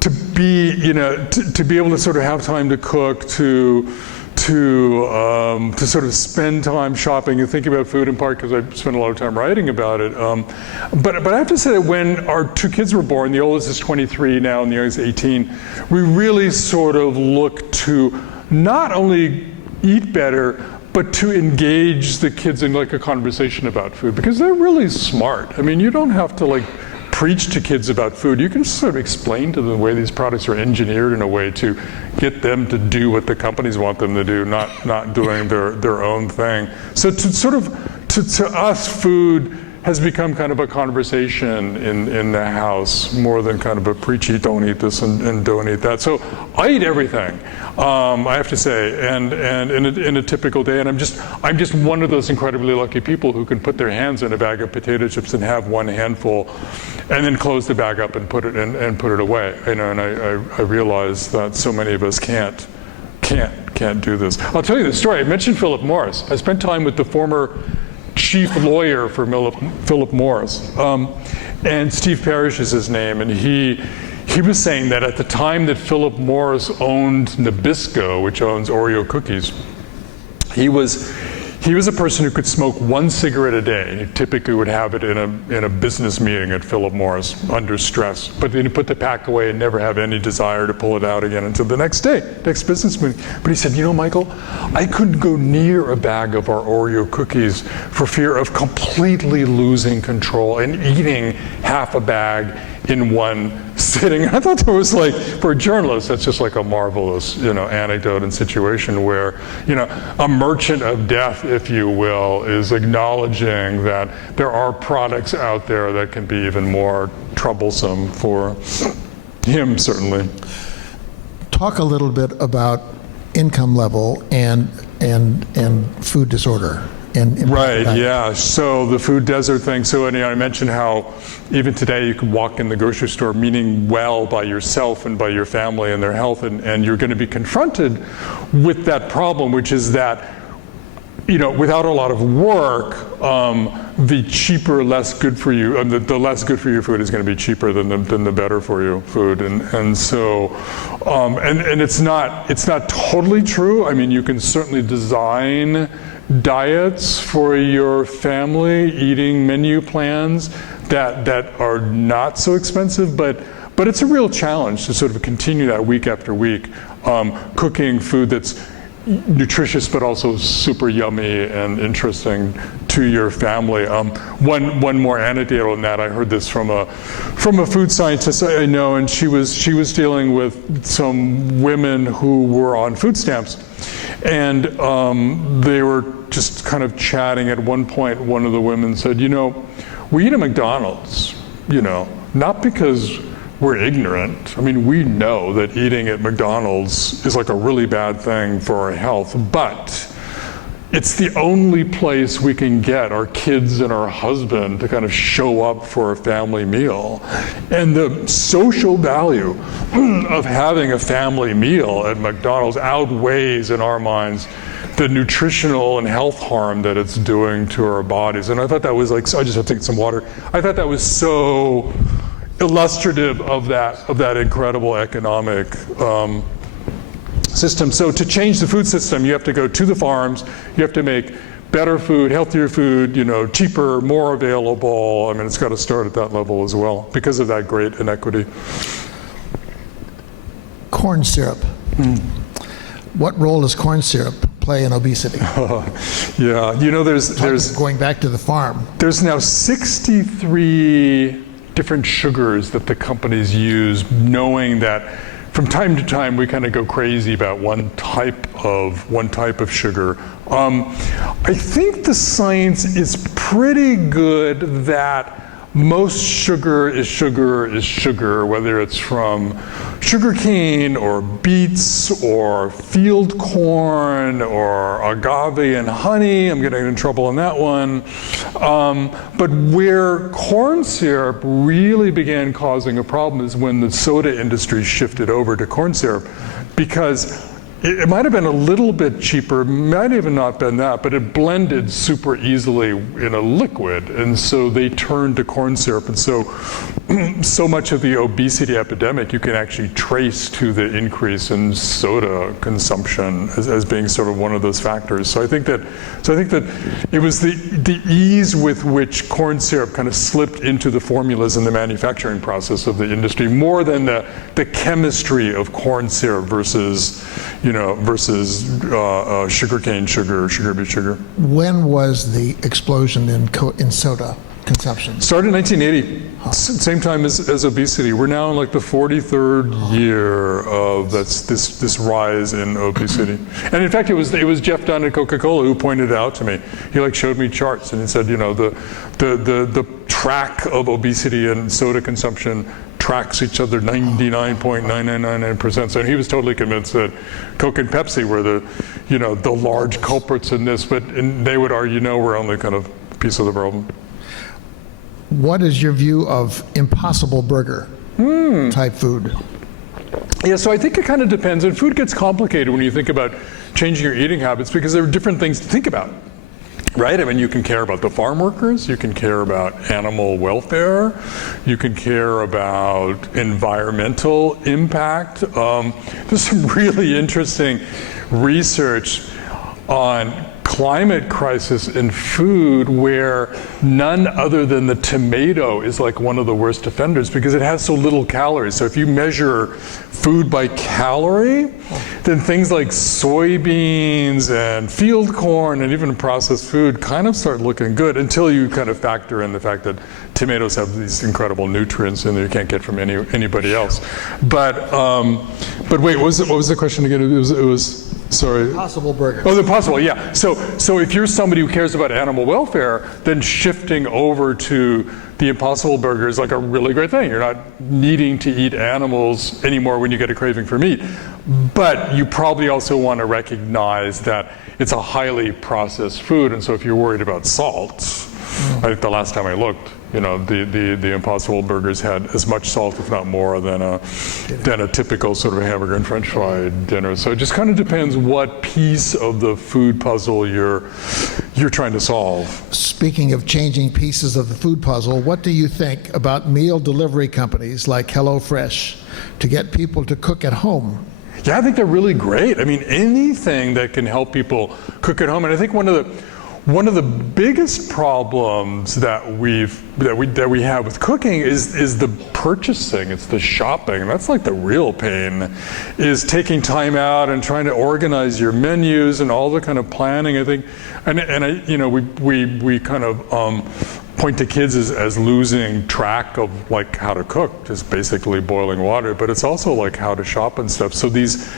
to be, to be able to sort of have time to cook, to sort of spend time shopping and thinking about food, in part because I spent a lot of time writing about it. But I have to say that when our two kids were born, the oldest is 23 now and the youngest is 18, we really sort of looked to not only eat better, but to engage the kids in like a conversation about food, because they're really smart. I mean, you don't have to preach to kids about food. You can sort of explain to them the way these products are engineered in a way to get them to do what the companies want them to do, not doing their own thing. So to us, food has become kind of a conversation in the house more than kind of a preach, eat, don't eat this and don't eat that. So I eat everything, I have to say, and in a typical day, and I'm just one of those incredibly lucky people who can put their hands in a bag of potato chips and have one handful, and then close the bag up and put it away. And I realize that so many of us can't can't do this. I'll tell you the story. I mentioned Philip Morris. I spent time with the former chief lawyer for Philip Morris. And Steve Parrish is his name, and he was saying that at the time that Philip Morris owned Nabisco, which owns Oreo cookies, he was a person who could smoke 1 cigarette a day. He typically would have it in a business meeting at Philip Morris under stress. But then he'd put the pack away and never have any desire to pull it out again until the next day, next business meeting. But he said, you know, Michael, I couldn't go near a bag of our Oreo cookies for fear of completely losing control and eating half a bag in one sitting. I thought that was like, for a journalist, that's just like a marvelous, anecdote and situation where, a merchant of death, if you will, is acknowledging that there are products out there that can be even more troublesome for him, certainly. Talk a little bit about income level and food disorder. Right, yeah. So the food desert thing. So I mentioned how even today you can walk in the grocery store meaning well by yourself and by your family and their health, and you're going to be confronted with that problem, which is that, without a lot of work, the cheaper, less good for you, the less good for you food is going to be cheaper than the better for you food, and so it's not totally true. I mean, you can certainly design diets for your family, eating menu plans that are not so expensive, but it's a real challenge to sort of continue that week after week, cooking food that's nutritious but also super yummy and interesting to your family. One more anecdote on that. I heard this from a food scientist I know, and she was dealing with some women who were on food stamps, and they were just kind of chatting. At one point, one of the women said, we eat at McDonald's, not because we're ignorant. I mean, we know that eating at McDonald's is like a really bad thing for our health, but it's the only place we can get our kids and our husband to kind of show up for a family meal. And the social value of having a family meal at McDonald's outweighs, in our minds, the nutritional and health harm that it's doing to our bodies. And I thought that was I just have to get some water. I thought that was so illustrative of that incredible economic system. So to change the food system, you have to go to the farms, you have to make better food, healthier food, cheaper, more available. I mean, it's got to start at that level as well because of that great inequity. Corn syrup. What role does corn syrup play in obesity? Yeah, there's going back to the farm. There's now 63 different sugars that the companies use, knowing that from time to time we kind of go crazy about one type of sugar. I think the science is pretty good that most sugar is sugar, whether it's from sugarcane or beets or field corn or agave and honey. I'm getting in trouble on that one. But where corn syrup really began causing a problem is when the soda industry shifted over to corn syrup, because it might have been a little bit cheaper, might even not been that, but it blended super easily in a liquid, and so they turned to corn syrup. And so much of the obesity epidemic you can actually trace to the increase in soda consumption as being sort of one of those factors. So I think that it was the ease with which corn syrup kind of slipped into the formulas in the manufacturing process of the industry, more than the chemistry of corn syrup versus sugarcane sugar, sugar beet sugar. When was the explosion in soda consumption? Started in 1980, same time as obesity. We're now in like the 43rd year of this rise in obesity. And in fact, it was Jeff Dunn at Coca-Cola who pointed it out to me. He showed me charts and he said, the track of obesity and soda consumption tracks each other 99.9999%. So he was totally convinced that Coke and Pepsi were the large culprits in this, but they would argue, no, we're only kind of a piece of the problem. What is your view of Impossible Burger type food? Yeah, so I think it kind of depends, and food gets complicated when you think about changing your eating habits because there are different things to think about. Right? I mean, you can care about the farm workers, you can care about animal welfare, you can care about environmental impact. There's some really interesting research on climate crisis in food where none other than the tomato is like one of the worst offenders because it has so little calories. So if you measure food by calorie, then things like soybeans and field corn and even processed food kind of start looking good until you kind of factor in the fact that tomatoes have these incredible nutrients in there you can't get from anybody else. But wait, what was the question again? It was sorry. Impossible Burger. Oh, the Impossible, yeah. So if you're somebody who cares about animal welfare, then shifting over to the Impossible Burger is like a really great thing. You're not needing to eat animals anymore when you get a craving for meat. But you probably also want to recognize that it's a highly processed food, and so if you're worried about salt, I think the last time I looked, you know, the Impossible Burgers had as much salt, if not more, than a typical sort of hamburger and French fry dinner. So it just kind of depends what piece of the food puzzle you're trying to solve. Speaking of changing pieces of the food puzzle, what do you think about meal delivery companies like HelloFresh to get people to cook at home? Yeah, I think they're really great. I mean, anything that can help people cook at home. And I think one of the biggest problems that we have with cooking is the purchasing. It's the shopping. That's like the real pain, is taking time out and trying to organize your menus and all the kind of planning. I think, and I, you know, we kind of point to kids as losing track of like how to cook, just basically boiling water. But it's also like how to shop and stuff. So these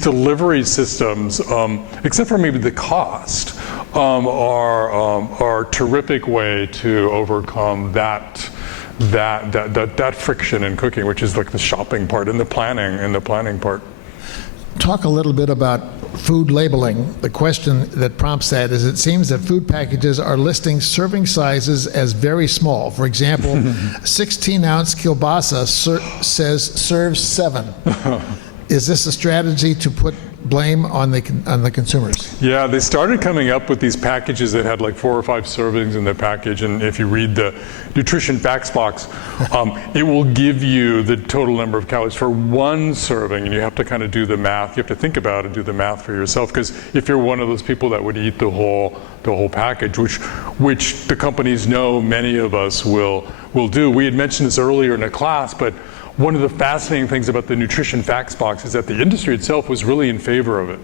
delivery systems, except for maybe the cost, are a terrific way to overcome that friction in cooking, which is like the shopping part and the planning part. Talk a little bit about food labeling. The question that prompts that is, it seems that food packages are listing serving sizes as very small. For example, 16-ounce kielbasa says serves 7. Is this a strategy to put blame on the consumers? Yeah, they started coming up with these packages that had like 4 or 5 servings in the package, and if you read the nutrition facts box, it will give you the total number of calories for one serving, and you have to kind of do the math. You have to think about it and do the math for yourself, because if you're one of those people that would eat the whole package, which the companies know many of us will do. We had mentioned this earlier in a class, but one of the fascinating things about the nutrition facts box is that the industry itself was really in favor of it.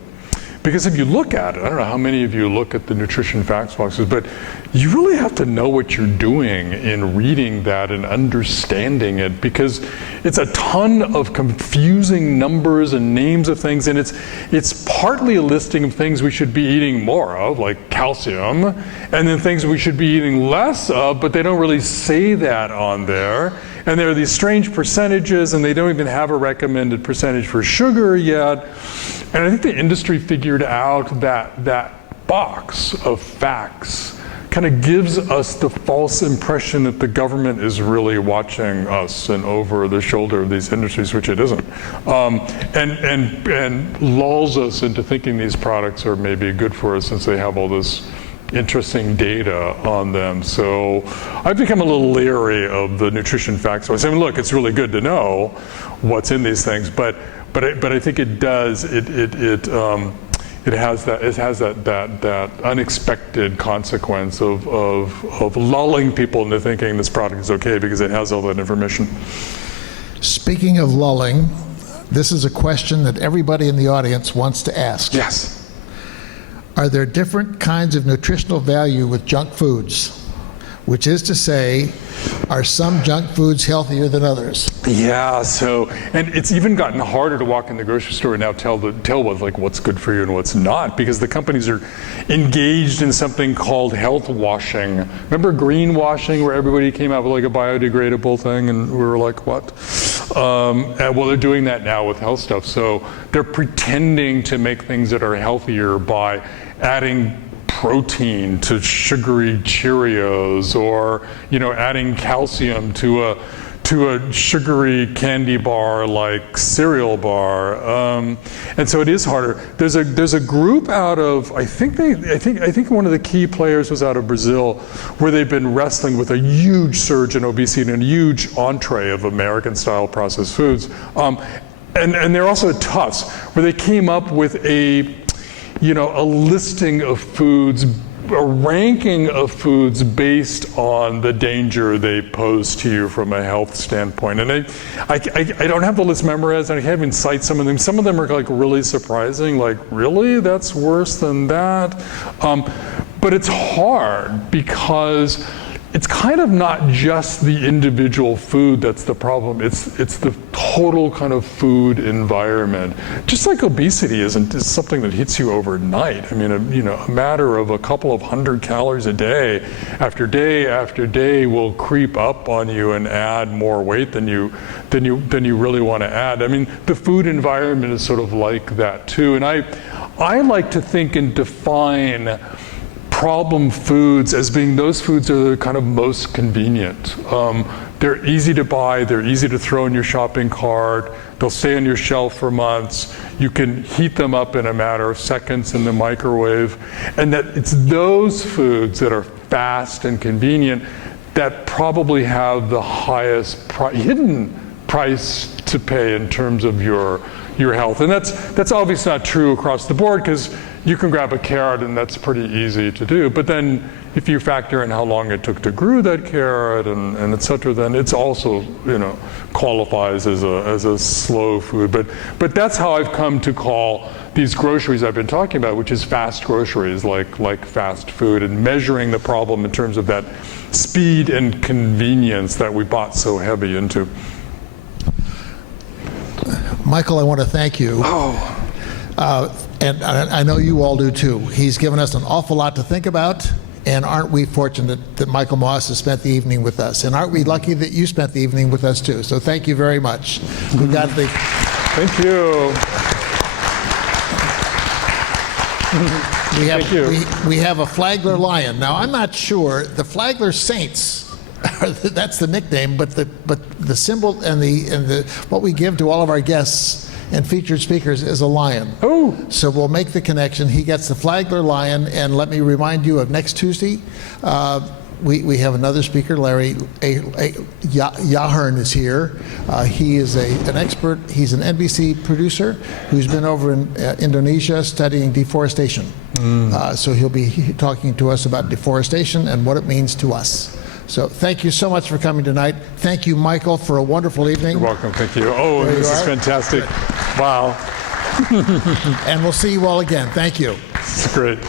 Because if you look at it, I don't know how many of you look at the nutrition facts boxes, but you really have to know what you're doing in reading that and understanding it, because it's a ton of confusing numbers and names of things, and it's partly a listing of things we should be eating more of, like calcium, and then things we should be eating less of, but they don't really say that on there. And there are these strange percentages, and they don't even have a recommended percentage for sugar yet. And I think the industry figured out that box of facts kind of gives us the false impression that the government is really watching us and over the shoulder of these industries, which it isn't. And lulls us into thinking these products are maybe good for us since they have all this interesting data on them. So I've become a little leery of the nutrition facts. I mean, look, it's really good to know what's in these things, but I think it does it has that unexpected consequence of lulling people into thinking this product is okay because it has all that information. Speaking of lulling, this is a question that everybody in the audience wants to ask. Yes. Are there different kinds of nutritional value with junk foods? Which is to say, are some junk foods healthier than others? Yeah, so, and it's even gotten harder to walk in the grocery store and now tell what's good for you and what's not, because the companies are engaged in something called health washing. Remember greenwashing, where everybody came out with like a biodegradable thing and we were like, what? Well, they're doing that now with health stuff. So they're pretending to make things that are healthier by adding protein to sugary Cheerios, or adding calcium to to a sugary candy bar like cereal bar, and so it is harder. There's a group out of I think one of the key players was out of Brazil, where they've been wrestling with a huge surge in obesity and a huge entree of American-style processed foods, and they're also at Tufts, where they came up with a listing of foods, a ranking of foods based on the danger they pose to you from a health standpoint. And I don't have the list memorized, and I can't even cite some of them. Some of them are like really surprising, like, really? That's worse than that? But it's hard because it's kind of not just the individual food that's the problem. It's the total kind of food environment. Just like obesity is something that hits you overnight. I mean, a matter of a couple of 100 calories a day after day will creep up on you and add more weight than you really want to add. I mean, the food environment is sort of like that too. And I like to think and define problem foods as being those foods that are kind of most convenient. They're easy to buy, they're easy to throw in your shopping cart, they'll stay on your shelf for months, you can heat them up in a matter of seconds in the microwave, and that it's those foods that are fast and convenient that probably have the highest hidden price to pay in terms of your health. And that's obviously not true across the board, because you can grab a carrot and that's pretty easy to do. But then if you factor in how long it took to grow that carrot and et cetera, then it's also, qualifies as a slow food. But that's how I've come to call these groceries I've been talking about, which is fast groceries, like fast food, and measuring the problem in terms of that speed and convenience that we bought so heavy into. Michael, I want to thank you. And I know you all do too. He's given us an awful lot to think about, and aren't we fortunate that Michael Moss has spent the evening with us? And aren't we lucky that you spent the evening with us too? So thank you very much. We got the. Thank you. We have a Flagler Lion. Now I'm not sure the Flagler Saints. That's the nickname, but the symbol and the what we give to all of our guests and featured speakers is a lion. Oh. So we'll make the connection. He gets the Flagler Lion, and let me remind you of next Tuesday. We have another speaker, Larry Yahern is here. He is an expert. He's an NBC producer who's been over in Indonesia studying deforestation. So he'll be talking to us about deforestation and what it means to us. So thank you so much for coming tonight. Thank you, Michael, for a wonderful evening. You're welcome. Thank you. Oh, this is fantastic. Wow. And we'll see you all again. Thank you. It's great.